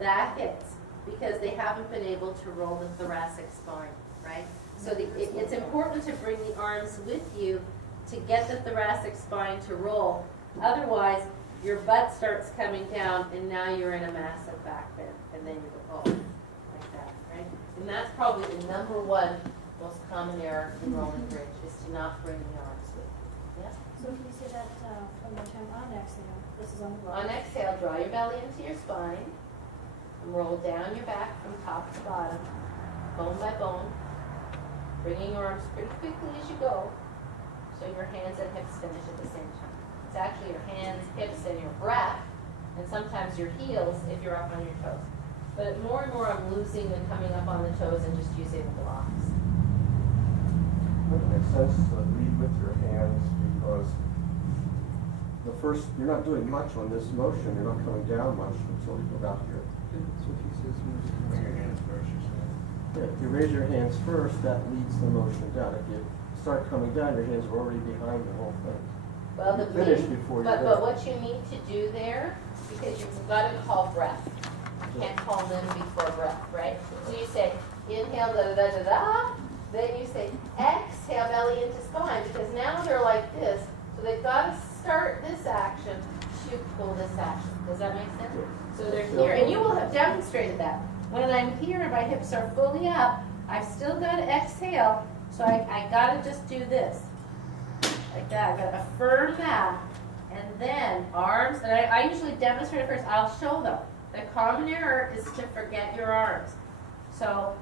that hits, because they haven't been able to roll the thoracic spine, right? So it's important to bring the arms with you to get the thoracic spine to roll. Otherwise, your butt starts coming down, and now you're in a massive back bend, and then you go, oh, like that, right? And that's probably the number one most common error in rolling bridge, is to not bring the arms with you. Yeah? So can you say that one more time on exhale? This is on the block. On exhale, draw your belly into your spine, and roll down your back from top to bottom, bone by bone, bringing your arms pretty quickly as you go, so your hands and hips finish at the same time. It's actually your hands, hips, and your breath, and sometimes your heels if you're up on your toes. But more and more I'm losing and coming up on the toes and just using the blocks. It makes sense to lead with your hands, because you're not doing much on this motion, you're not coming down much until you go about here. That's what he says, bring your hands first, you said. Yeah, if you raise your hands first, that leads the motion down. If you start coming down, your hands are already behind the whole thing. Well, the Finish before you but what you need to do there, because you've got to call breath. You can't call limb before breath, right? So you say, inhale, da da da da da. Then you say, exhale, belly into spine, because now they're like this. So they've got to start this action to pull this action. Does that make sense? So they're here, and you will have demonstrated that. When I'm here and my hips are fully up, I've still got to exhale, so I got to just do this. Like that. I've got to affirm that, and then arms, and I usually demonstrate it first. I'll show them. The common error is to forget your arms. So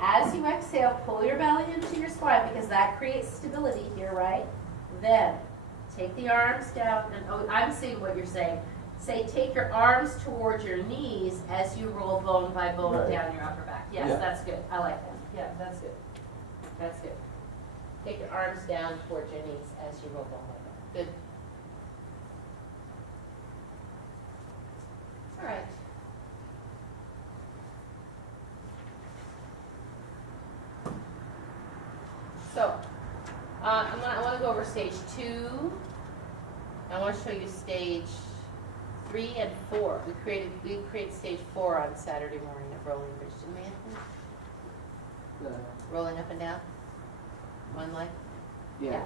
as you exhale, pull your belly into your spine, because that creates stability here, right? Then take the arms down, and oh, I'm seeing what you're saying. Say, take your arms towards your knees as you roll bone by bone down your upper back. Yes, Yeah. that's good. I like that. Yeah, that's good. That's good. Take your arms down towards your knees as you roll bone by bone. Good. All right. So, I want to go over stage 2. I want to show you stage 3 and 4. We created stage 4 on Saturday morning at Rolling Bridge, didn't we, Anthony? Rolling up and down? One leg? Yeah.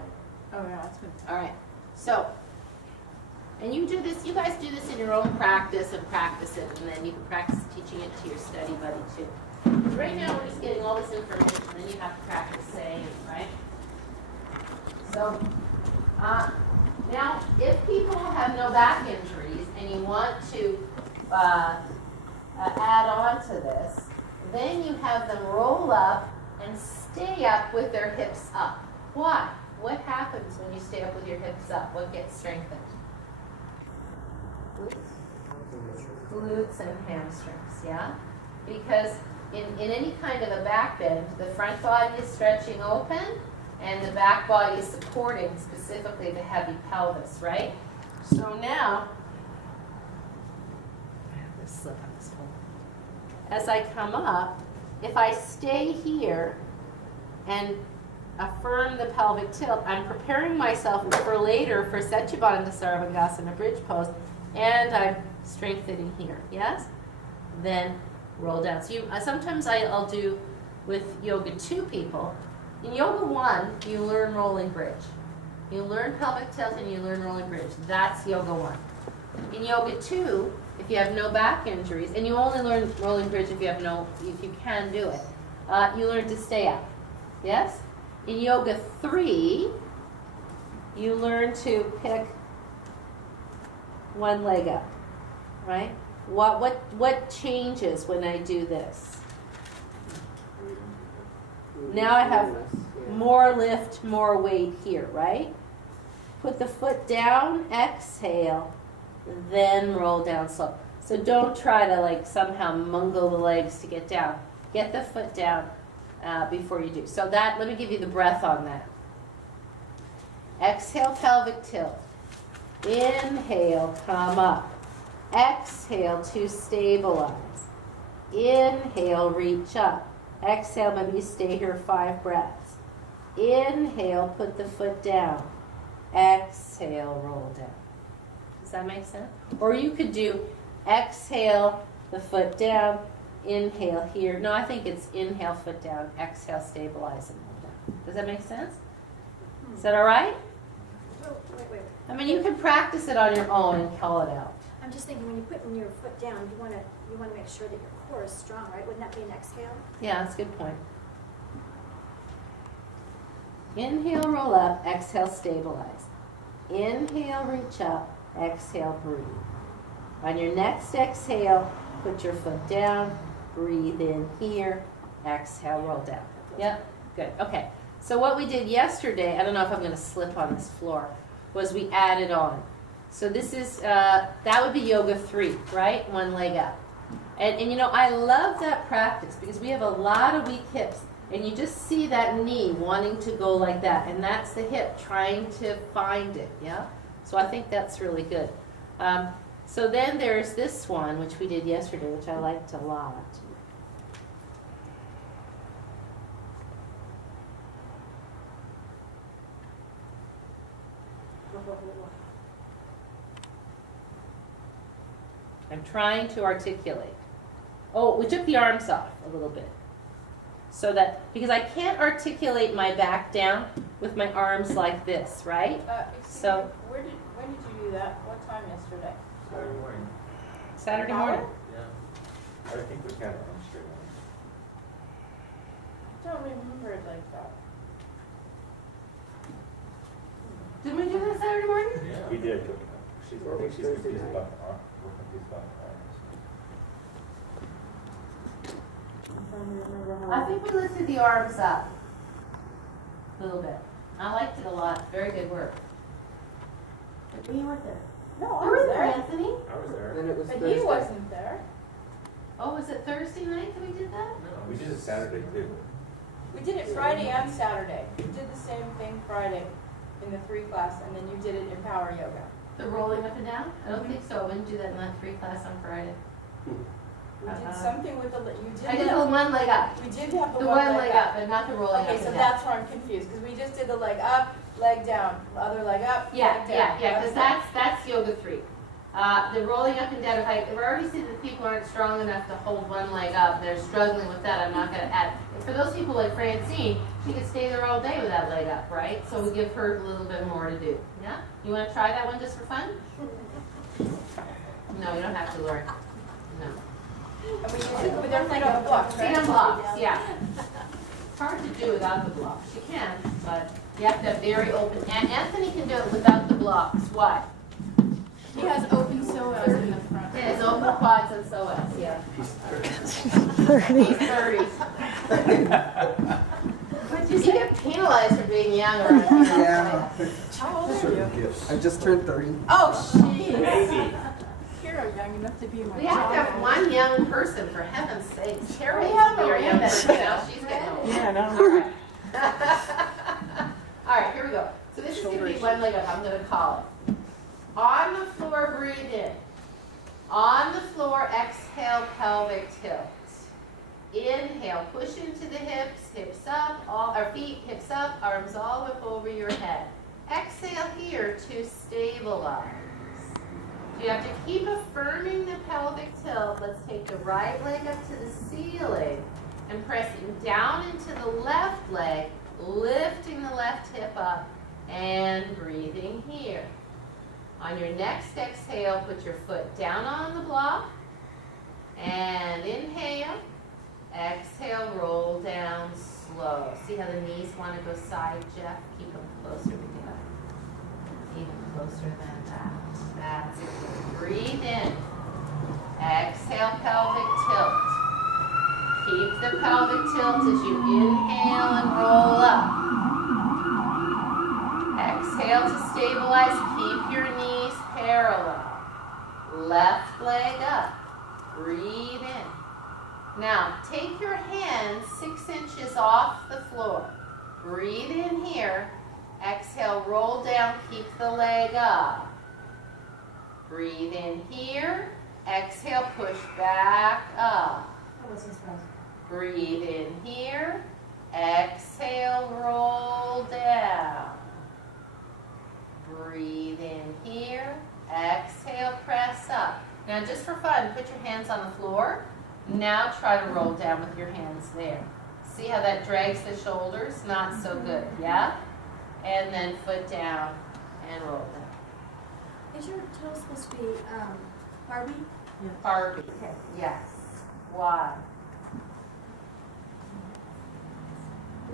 Oh, yeah, that's good. All right. So, and you do this, you guys do this in your own practice and practice it, and then you can practice teaching it to your study buddy too. Because right now we're just getting all this information, and then you have to practice saying it, right? So, now, if people have no back injuries and you want to add on to this, then you have them roll up and stay up with their hips up. Why? What happens when you stay up with your hips up? What gets strengthened? Glutes and hamstrings, yeah? Because in any kind of a back bend, the front body is stretching open, and the back body is supporting specifically the heavy pelvis, right? So now, I have this slip on this one. As I come up, if I stay here and affirm the pelvic tilt, I'm preparing myself for later for Setyabandha Parighasana bridge pose, and I'm strengthening here, yes? Then roll down. So sometimes I'll do with Yoga 2 people. In Yoga 1, you learn rolling bridge. You learn pelvic tilt and you learn rolling bridge. That's Yoga 1. In Yoga 2, if you have no back injuries, and you only learn rolling bridge if you can do it, you learn to stay up. Yes? In Yoga 3, you learn to pick one leg up, right? What changes when I do this? Now I have more lift, more weight here, right? Put the foot down, exhale, then roll down slow. So don't try to somehow mungle the legs to get down. Get the foot down before you do. So let me give you the breath on that. Exhale, pelvic tilt. Inhale, come up. Exhale to stabilize. Inhale, reach up. Exhale, maybe you stay here 5 breaths. Inhale, put the foot down. Exhale, roll down. Does that make sense? Or you could do exhale, the foot down, inhale here. No, I think it's inhale, foot down, exhale, stabilize, and roll down. Does that make sense? Is that all right? Oh, wait. I mean, you can practice it on your own and call it out. I'm just thinking, when you're putting your foot down, you want to make sure that your core is strong, right? Wouldn't that be an exhale? Yeah, that's a good point. Inhale, roll up. Exhale, stabilize. Inhale, reach up. Exhale, breathe. On your next exhale, put your foot down. Breathe in here. Exhale, roll down. Yep, good. Okay. So what we did yesterday, I don't know if I'm going to slip on this floor, was we added on. So this is, that would be yoga 3, right? 1 leg up. And you know, I love that practice because we have a lot of weak hips. And you just see that knee wanting to go like that. And that's the hip trying to find it, yeah? So I think that's really good. So then there's this one, which we did yesterday, which I liked a lot. I'm trying to articulate. Oh, we took the arms off a little bit. So that, because I can't articulate my back down with my arms like this, right? So, when did you do that? What time yesterday? Saturday morning. Saturday morning. Yeah. I think we kind of arm straight on. I don't remember it like that. Did we do that Saturday morning? Yeah. We did. She's, I think she's confused about the arm. We're confused about the arms. I think we lifted the arms up a little bit. I liked it a lot. Very good work. You weren't there. No, I You was were there, there. Anthony. I was there. Then it was But Thursday. he wasn't there. Oh, was it Thursday night that we did that? No, we did it Saturday too. We did it Friday and Saturday. We did the same thing Friday in the 3 class, and then you did it in power yoga. The rolling up and down? I don't think so. I wouldn't do that in that 3 class on Friday. We did something with the, you did I did the the, 1 leg up. we did have the The one one leg up, but not the rolling up Okay, and so down. that's where I'm confused, because we just did the leg up, leg down, the other leg up, Yeah, leg down. yeah, because that's yoga 3. The rolling up and down, if I already see that people aren't strong enough to hold 1 leg up, they're struggling with that, I'm not going to add. For those people like Francine, she could stay there all day with that leg up, right? So we give her a little bit more to do. Yeah? You want to try that one just for fun? No, you don't have to, Lauren. No. And we use it with our feet on the blocks, right? Feet on blocks, yeah. Hard to do without the blocks. You can, but you have to have very open. And Anthony can do it without the blocks. Why? He has open psoas in the front. It is open quads and psoas, yeah. 30. He's 30. You get penalized for being young around here. Yeah. How old are you? I just turned 30. Oh, jeez. Maybe. You're young enough to be my We have to have child. one young person, for heaven's sakes. Carol We used have to be our a young ranch. person, now she's getting old. Yeah, I know. All right. All right, here we go. So this is going to be 1 leg up. I'm going to call it. On the floor, breathe in. On the floor, exhale, pelvic tilt. Inhale, push into the hips, hips up, all our feet, hips up, arms all up over your head. Exhale here to stabilize. You have to keep affirming the pelvic tilt. Let's take the right leg up to the ceiling and pressing down into the left leg, lifting the left hip up and breathing here. On your next exhale, put your foot down on the block and inhale. Exhale, roll down slow. See how the knees want to go side, Jeff? Keep them closer together. Even closer than that. That's it. Breathe in. Exhale, pelvic tilt. Keep the pelvic tilt as you inhale and roll up. Exhale to stabilize. Keep your knees parallel. Left leg up. Breathe in. Now, take your hands 6 inches off the floor. Breathe in here. Exhale, roll down, keep the leg up. Breathe in here. Exhale, push back up. How was this one? Breathe in here. Exhale, roll down. Breathe in here. Exhale, press up. Now just for fun, put your hands on the floor. Now try to roll down with your hands there. See how that drags the shoulders? Not so good, yeah? And then foot down and roll down. Is your toe supposed to be, Barbie? Barbie, Okay. yes. Why?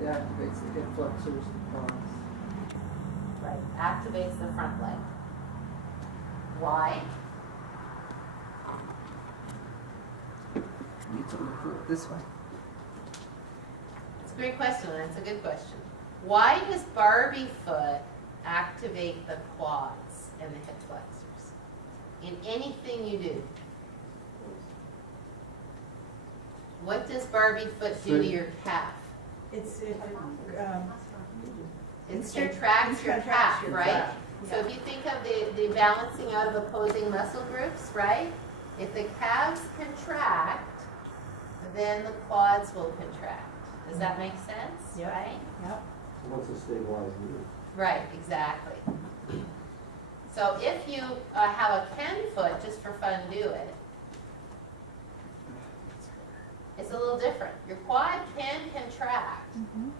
It activates the hip flexors and quads. Right, activates the front leg. Why? Need to move it this way. It's a great question, and it's a good question. Why does Barbie foot activate the quads and the hip flexors in anything you do? What does Barbie foot do to your calf? It contracts your calf, right? So if you think of the balancing out of opposing muscle groups, right? If the calves contract, then the quads will contract. Does that make sense? Yep. Right? Yep. Once it's stabilized, Right, exactly. So if you have a Ken foot, just for fun, do it. It's a little different. Your quad can contract,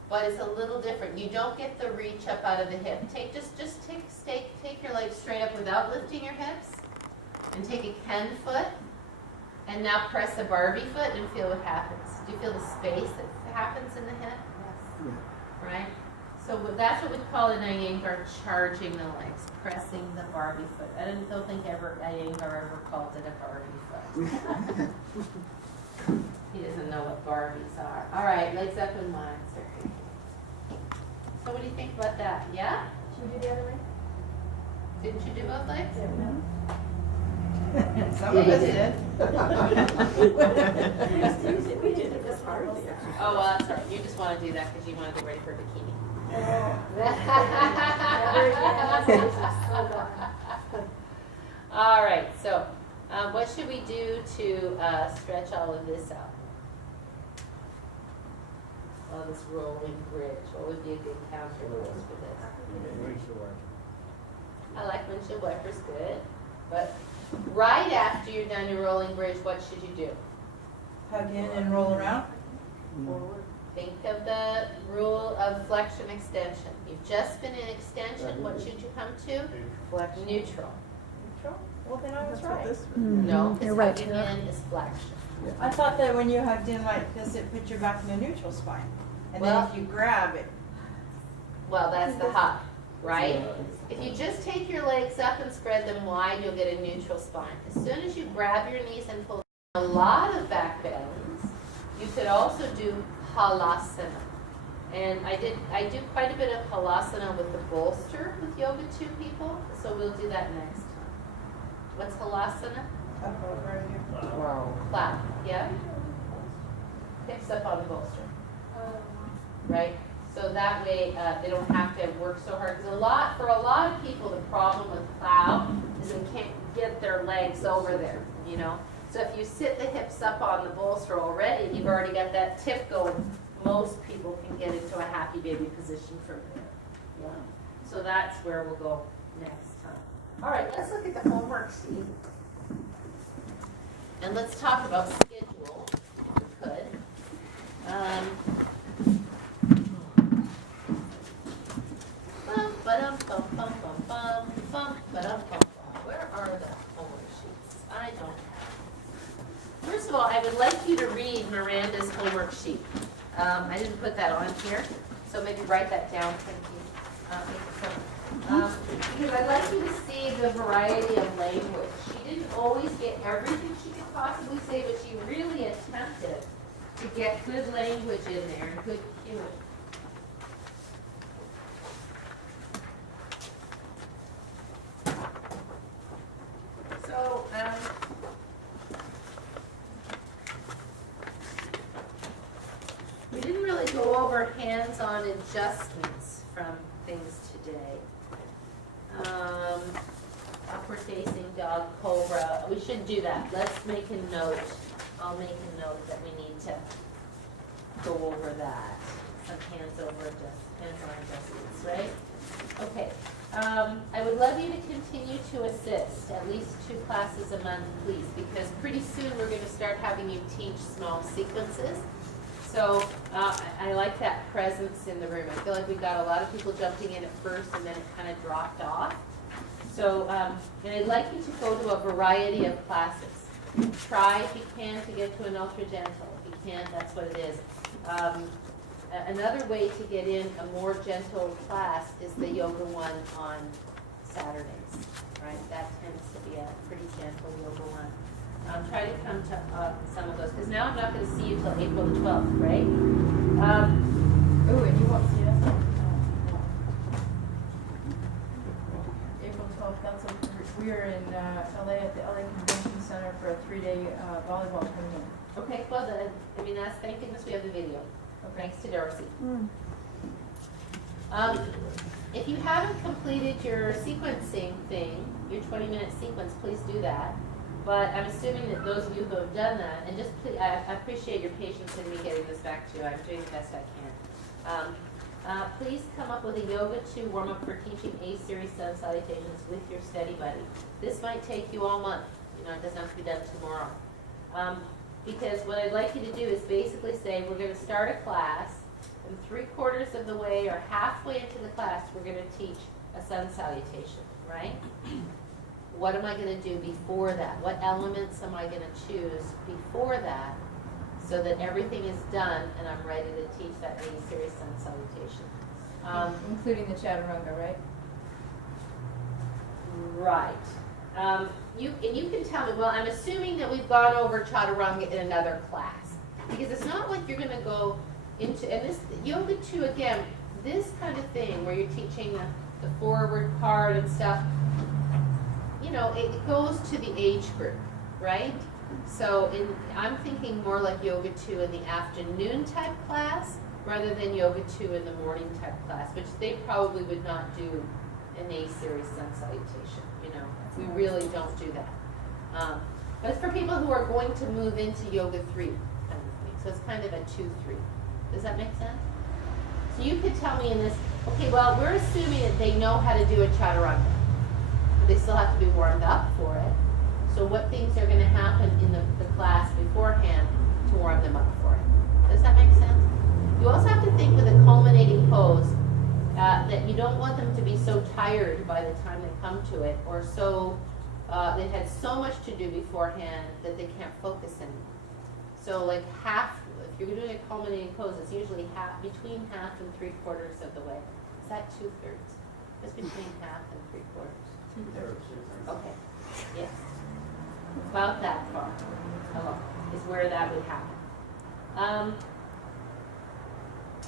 but it's a little different. You don't get the reach up out of the hip. Take your legs straight up without lifting your hips, and take a Ken foot, and now press a Barbie foot and feel what happens. Do you feel the space that happens in the hip? Yes. Right? So that's what we call in Iyengar charging the legs, pressing the Barbie foot. I don't think Iyengar ever called it a Barbie foot. He doesn't know what Barbies are. All right, legs up in line. So what do you think about that? Yeah? Should we do the other way? Didn't you do both legs? Some of us did. We did it this hard. Oh, well, that's all right. You just want to do that because you want to get ready for bikini. All right, so what should we do to stretch all of this out? Well, this rolling bridge. What would be a good counter pose for this? I like windshield wipers, good. But right after you're done your rolling bridge, what should you do? Hug in and roll around. Forward. Think of the rule of flexion extension. You've just been in extension. What should you come to? Flexion. Neutral. Neutral? Well, then I was right. No, You're because right, hugging Tara. in is flexion. I thought that when you hugged in like this, it put your back in a neutral spine. And Well- then if you grab it, Well, that's the hug, right? If you just take your legs up and spread them wide, you'll get a neutral spine. As soon as you grab your knees and pull a lot of back bends, you could also do halasana. And I do quite a bit of halasana with the bolster with Yoga 2 people, so we'll do that next time. What's halasana? up over here. Wow. Flat, yeah? Hips up on the bolster. Right? So that way they don't have to work so hard. Because for a lot of people, the problem with plow is they can't get their legs over there, you know? So if you sit the hips up on the bolster already, you've already got that tip going. Most people can get into a happy baby position from there. Yeah. So that's where we'll go next time. All right, let's look at the homework sheet. And let's talk about schedule, if we could. Where are the homework sheets? I don't have. First of all, I would like you to read Miranda's homework sheet. I didn't put that on here, so maybe write that down. Thank you. Because I'd like you to see the variety of language. She didn't always get everything she could possibly say, but she really attempted to get good language in there and good humor. So, we didn't really go over hands-on adjustments from things today. Upward facing dog, cobra. We should do that. Let's make a note I'll make a note that we need to go over that. Some hands-on adjustments, right? Okay. I would love you to continue to assist, at least 2 classes a month, please, because pretty soon we're going to start having you teach small sequences. So I like that presence in the room. I feel like we got a lot of people jumping in at first and then it kind of dropped off. So, and I'd like you to go to a variety of classes. Try, if you can, to get to an ultra gentle. If you can't, that's what it is. Another way to get in a more gentle class is the yoga one on Saturdays, right? That tends to be a pretty gentle yoga one. Try to come to some of those, because now I'm not going to see you till April the 12th, right? Oh, and you won't see us? April 12th, that's we're in LA at the LA Convention Center for a 3-day volleyball tournament. Okay, well then, I mean, that's, thank goodness we have the video. Thanks to Darcy. If you haven't completed your sequencing thing, your 20-minute sequence, please do that. But I'm assuming that those of you who have done that, and just please, I appreciate your patience in me getting this back to you. I'm doing the best I can. Please come up with a Yoga 2 warm-up for teaching A-series sun salutations with your steady buddy. This might take you all month. You know, it doesn't have to be done tomorrow. Because what I'd like you to do is basically say, we're going to start a class, and 3/4 of the way or halfway into the class, we're going to teach a sun salutation, right? What am I going to do before that? What elements am I going to choose before that so that everything is done and I'm ready to teach that A-series sun salutation? Including the chaturanga, right? Right. You can tell me, well, I'm assuming that we've gone over chaturanga in another class. Because it's not like you're going to go into, and this, yoga 2, again, this kind of thing where you're teaching the forward part and stuff, you know, it goes to the age group, right? So I'm thinking more like yoga 2 in the afternoon type class rather than yoga 2 in the morning type class, which they probably would not do an A-series sun salutation, you know. We really don't do that. But it's for people who are going to move into yoga 3 kind of thing. So it's kind of a 2-3. Does that make sense? So you could tell me in this, okay, well, we're assuming that they know how to do a chaturanga. But they still have to be warmed up for it. So what things are going to happen in the class beforehand to warm them up for it? Does that make sense? You also have to think with a culminating pose that you don't want them to be so tired by the time they come to it, or so they had so much to do beforehand that they can't focus anymore. So like half, if you're doing a culminating pose, it's usually between half and 3/4 of the way. Is that 2/3? It's between half and 3/4. 2/3. Okay, yes. About that far along is where that would happen.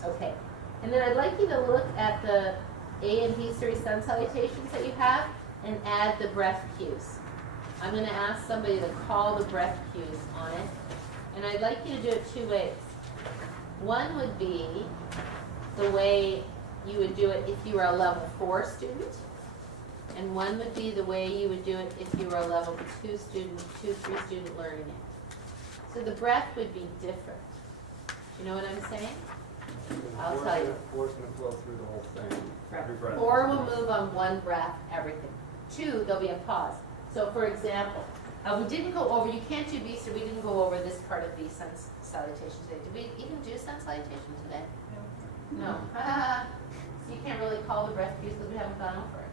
Okay, and then I'd like you to look at the A and B series sun salutations that you have and add the breath cues. I'm going to ask somebody to call the breath cues on it, and I'd like you to do it 2 ways. One would be the way you would do it if you were a level 4 student, and one would be the way you would do it if you were a level 2 student, 2-3 student learning it. So the breath would be different. Do you know what I'm saying? I'll tell you. 4's going to flow through the whole thing. Every breath. 4 will move on one breath, everything. 2, there'll be a pause. So for example, we didn't go over, you can't do B, so we didn't go over this part of the sun salutation today. Did we even do sun salutation today? No. So you can't really call the breath cues because we haven't gone over it.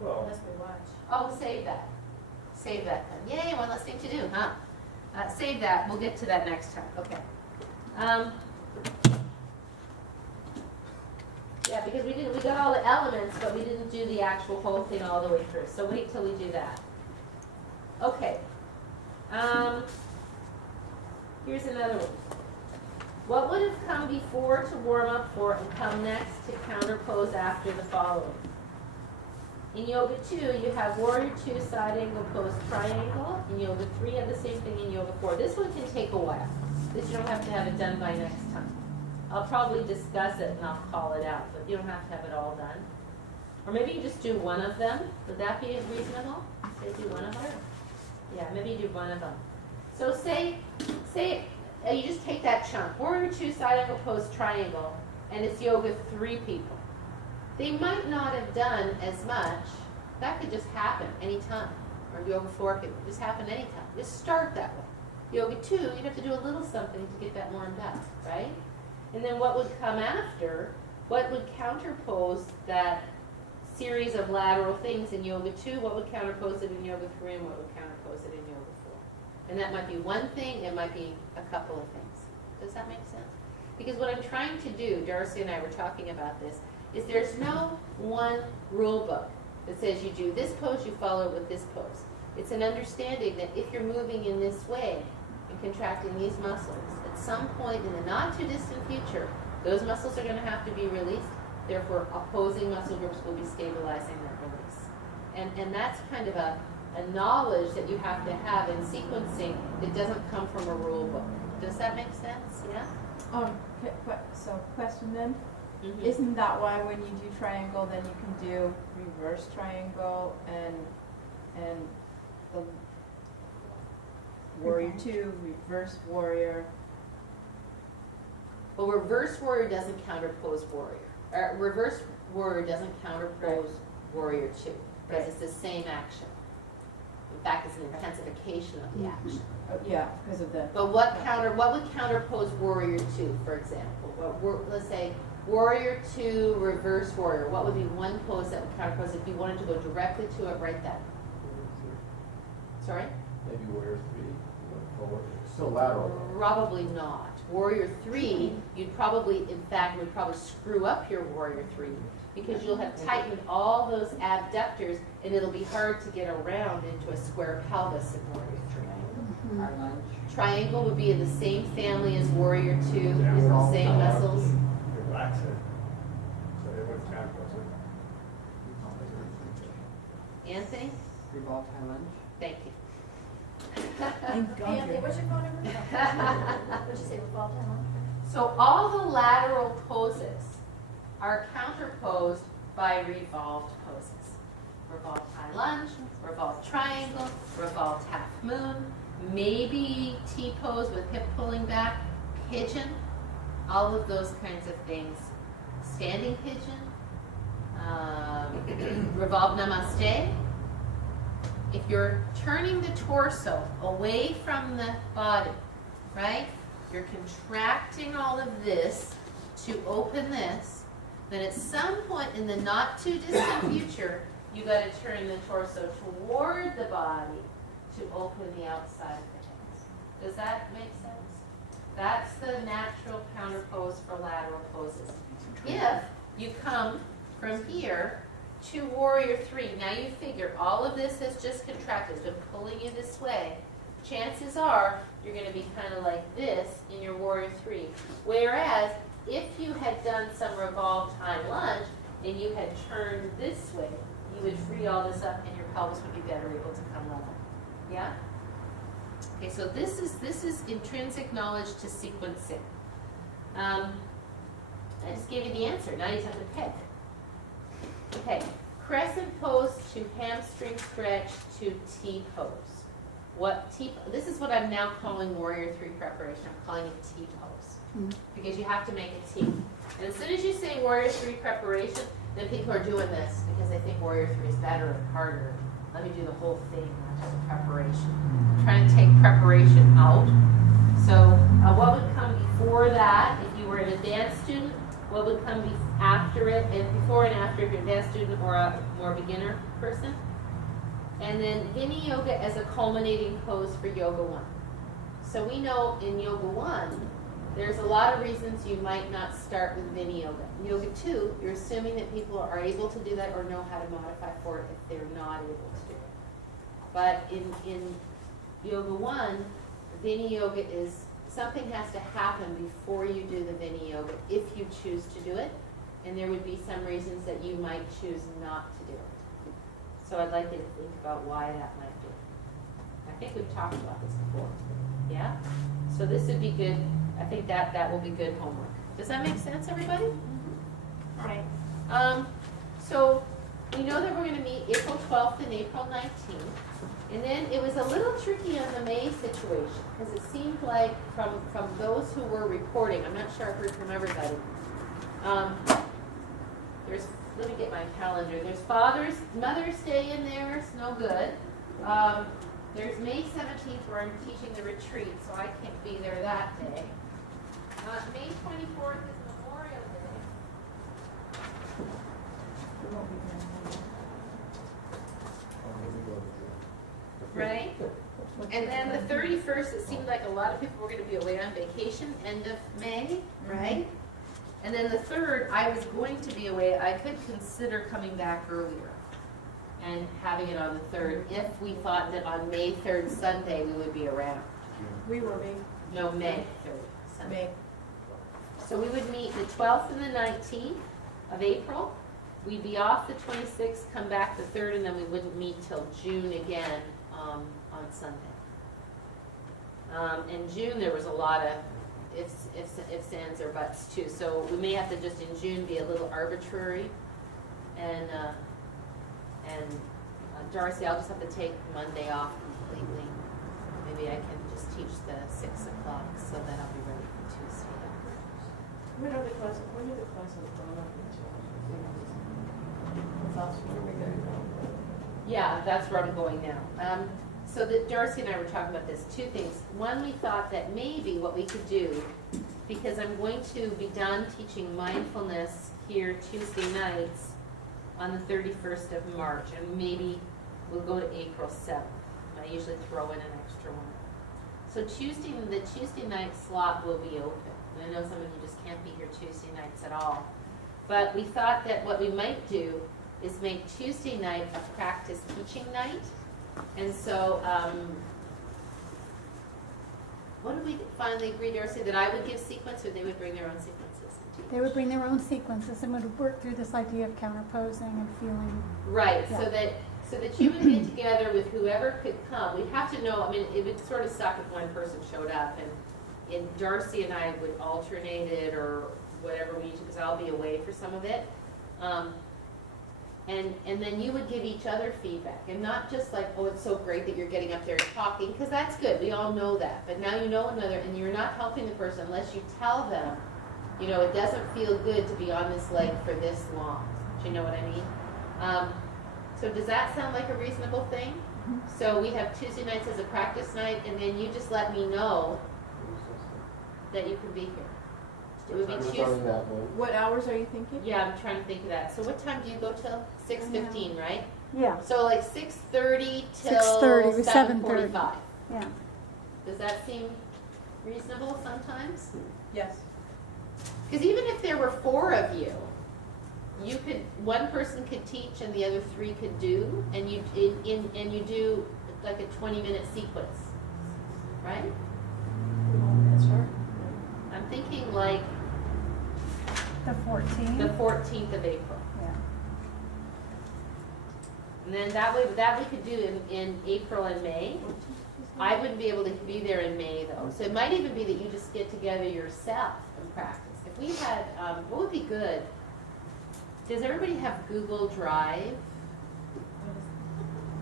Well, Unless we watch. Oh, save that. Save that then. Yay, one less thing to do, huh? Save that. We'll get to that next time. Okay. Yeah, because we got all the elements, but we didn't do the actual whole thing all the way through. So wait till we do that. Okay. Here's another one. What would have come before to warm up for and come next to counter pose after the following? In Yoga 2, you have Warrior 2 side angle pose triangle. In Yoga 3, you have the same thing in Yoga 4. This one can take a while. This you don't have to have it done by next time. I'll probably discuss it and I'll call it out, but you don't have to have it all done. Or maybe you just do one of them. Would that be reasonable? Say do one of them? Yeah, maybe you do one of them. So say you just take that chunk, warrior 2, side angle pose, triangle, and it's yoga 3 people. They might not have done as much. That could just happen anytime. Or yoga 4 could just happen anytime. Just start that way. Yoga 2, you'd have to do a little something to get that warmed up, right? And then what would come after, what would counterpose that series of lateral things in yoga 2, what would counterpose it in yoga 3, and what would counterpose it in yoga 4? And that might be one thing, it might be a couple of things. Does that make sense? Because what I'm trying to do, Darcy and I were talking about this, is there's no one rule book that says you do this pose, you follow it with this pose. It's an understanding that if you're moving in this way and contracting these muscles, at some point in the not too distant future, those muscles are going to have to be released. Therefore, opposing muscle groups will be stabilizing that release. And that's kind of a knowledge that you have to have in sequencing that doesn't come from a rule book. Does that make sense? Yeah? So question then, Mm-hmm. isn't that why when you do triangle, then you can do reverse triangle and the warrior 2, reverse warrior? Well, reverse warrior doesn't counterpose warrior. Reverse warrior doesn't counterpose warrior 2 because it's the same action. In fact, it's an intensification of the action. Oh, yeah, because of the. But what would counterpose warrior 2, for example? Let's say warrior 2, reverse warrior. What would be one pose that would counterpose if you wanted to go directly to it right then? Sorry? Maybe warrior 3, still lateral. Probably not. Warrior 3, you'd probably, in fact, would probably screw up your warrior 3 because you'll have tightened all those abductors and it'll be hard to get around into a square pelvis in warrior 3. Our lunch. Triangle would be in the same family as warrior 2, using the same muscles. Relax it. So it would count as Anthony? Revolve high lunge. Thank you. Thank God Anthony, you're- what's your phone number? What'd you say, revolve down? So all the lateral poses are counterposed by revolved poses. Revolved high lunge, revolved triangle, revolved half moon, maybe T-pose with hip pulling back, pigeon, all of those kinds of things. Standing pigeon, revolved namaste. If you're turning the torso away from the body, right? You're contracting all of this to open this, then at some point in the not too distant future, you got to turn the torso toward the body to open the outside of the hands. Does that make sense? That's the natural counterpose for lateral poses. If you come from here to warrior 3, now you figure all of this has just contracted, it's been pulling you this way. Chances are you're going to be kind of like this in your warrior 3. Whereas if you had done some revolved high lunge and you had turned this way, you would free all this up and your pelvis would be better able to come level. Yeah? Okay, so this is intrinsic knowledge to sequencing. I just gave you the answer. Now you just have to pick. Okay, crescent pose to hamstring stretch to T pose. This is what I'm now calling warrior 3 preparation. I'm calling it T pose because you have to make a T. And as soon as you say warrior 3 preparation, then people are doing this because they think warrior 3 is better and harder. Let me do the whole thing, not just a preparation. I'm trying to take preparation out. So what would come before that if you were an advanced student? What would come after it, and before and after if you're an advanced student or a more beginner person? And then Vini Yoga as a culminating pose for Yoga 1. So we know in Yoga 1, there's a lot of reasons you might not start with Vini Yoga. In Yoga 2, you're assuming that people are able to do that or know how to modify for it if they're not able to do it. But in Yoga 1, Vini Yoga is something has to happen before you do the Vini Yoga if you choose to do it. And there would be some reasons that you might choose not to do it. So I'd like you to think about why that might be. I think we've talked about this before. Yeah? So this would be good. I think that will be good homework. Does that make sense, everybody? All right. So we know that we're going to meet April 12th and April 19th. And then it was a little tricky on the May situation, because it seemed like from those who were reporting, I'm not sure if from everybody, there's, let me get my calendar, there's Mother's Day in there, it's no good. There's May 17th where I'm teaching the retreat, so I can't be there that day. May 24th is Memorial Day. Right? And then the 31st, it seemed like a lot of people were going to be away on vacation, end of May, right? And then the 3rd, I was going to be away. I could consider coming back earlier and having it on the 3rd if we thought that on May 3rd, Sunday, we would be around. We will be. No, May 3rd, Sunday. May. So we would meet the 12th and the 19th of April. We'd be off the 26th, come back the 3rd, and then we wouldn't meet till June again on Sunday. In June, there was a lot of ifs, ands, or buts too. So we may have to just in June be a little arbitrary. And Darcy, I'll just have to take Monday off completely. Maybe I can just teach the 6 o'clock so that I'll be ready for Tuesday. When are the classes going up? Yeah, that's where I'm going now. So that Darcy and I were talking about this, 2 things. One, we thought that maybe what we could do, because I'm going to be done teaching mindfulness here Tuesday nights on the 31st of March, and maybe we'll go to April 7th. I usually throw in an extra one. So the Tuesday night slot will be open. And I know some of you just can't be here Tuesday nights at all. But we thought that what we might do is make Tuesday night a practice teaching night. And so, what did we finally agree, Darcy, that I would give sequence or they would bring their own sequences? They would bring their own sequences and would work through this idea of counterposing and feeling. Right, Yeah. so that you would get together with whoever could come. We'd have to know, I mean, it would sort of suck if one person showed up and Darcy and I would alternate it or whatever we need to, because I'll be away for some of it. And then you would give each other feedback, and not just like, oh, it's so great that you're getting up there and talking, because that's good, we all know that. But now you know one another, and you're not helping the person unless you tell them, you know, it doesn't feel good to be on this leg for this long. Do you know what I mean? So does that sound like a reasonable thing? Mm-hmm. So we have Tuesday nights as a practice night, and then you just let me know that you can be here. It would be Tuesday. What hours are you thinking? Yeah, I'm trying to think of that. So what time do you go till? 6:15, right? Yeah. So like 6:30 till 6:30 to 7:45. Yeah. Does that seem reasonable sometimes? Yes. Because even if there were 4 of you, one person could teach and the other 3 could do, and you do like a 20-minute sequence, right? I'm thinking like The 14th. the 14th of April. Yeah. And then that we could do in April and May. I wouldn't be able to be there in May though. So it might even be that you just get together yourself and practice. If we had, what would be good? Does everybody have Google Drive?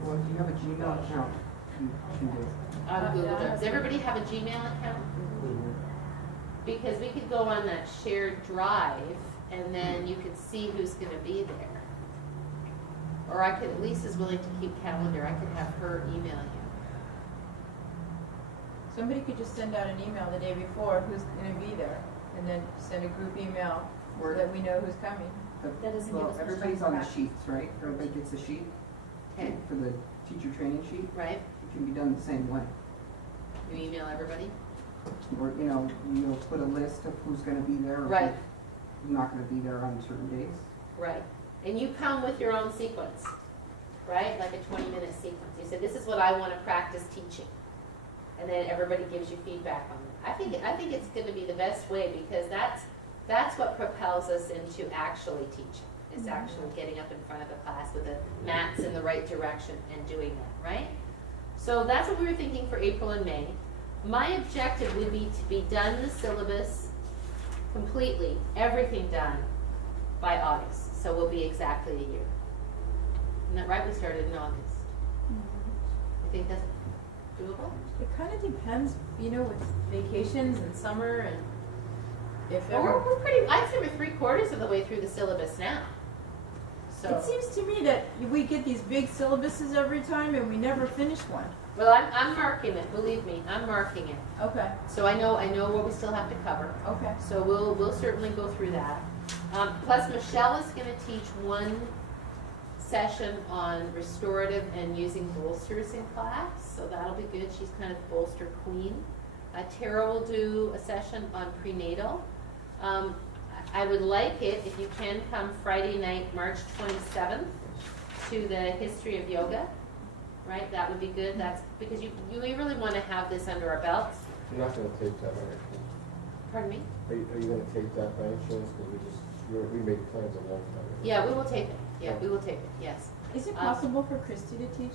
Well, if you have a Gmail account, you can do it. On Google Drive. Does everybody have a Gmail account? Because we could go on that shared drive and then you could see who's going to be there. Or I could, Lisa's willing to keep calendar. I could have her email you. Somebody could just send out an email the day before who's going to be there, and then send a group email so that we know who's coming. That doesn't give Well, us much everybody's time on to the sheets, right? Everybody gets a sheet Okay, for the teacher training sheet. right? It can be done the same way. You email everybody? Or, you'll put a list of who's gonna be there. Or Right. who's not gonna be there on certain days. Right. And you come with your own sequence, right? Like a 20-minute sequence. You say, this is what I want to practice teaching. And then everybody gives you feedback on it. I think it's going to be the best way, because that's what propels us into actually teaching, is actually getting up in front of the class with the mats in the right direction and doing that, right? So that's what we were thinking for April and May. My objective would be to be done the syllabus completely, everything done by August. So we'll be exactly a year. Isn't that right? We started in August. I think that's doable? It kind of depends, you know, with vacations and summer and if Well, ever. we're pretty, I'd say we're 3/4 of the way through the syllabus now. So, It seems to me that we get these big syllabuses every time and we never finish one. well, I'm marking it, believe me, I'm marking it. Okay, So I know what we still have to cover. okay. So we'll certainly go through that. Plus Michelle is gonna teach one session on restorative and using bolsters in class, so that'll be good. She's kind of the bolster queen. Tara will do a session on prenatal. I would like it if you can come Friday night, March 27th, to the history of yoga, right? That would be good. That's because you really want to have this under our belts. You're not gonna take that, right? Pardon me? Are you gonna take that by any chance? Because we made plans a long time ago. Yeah, we will take it. Yeah, we will take it. Yes. Is it possible for Christy to teach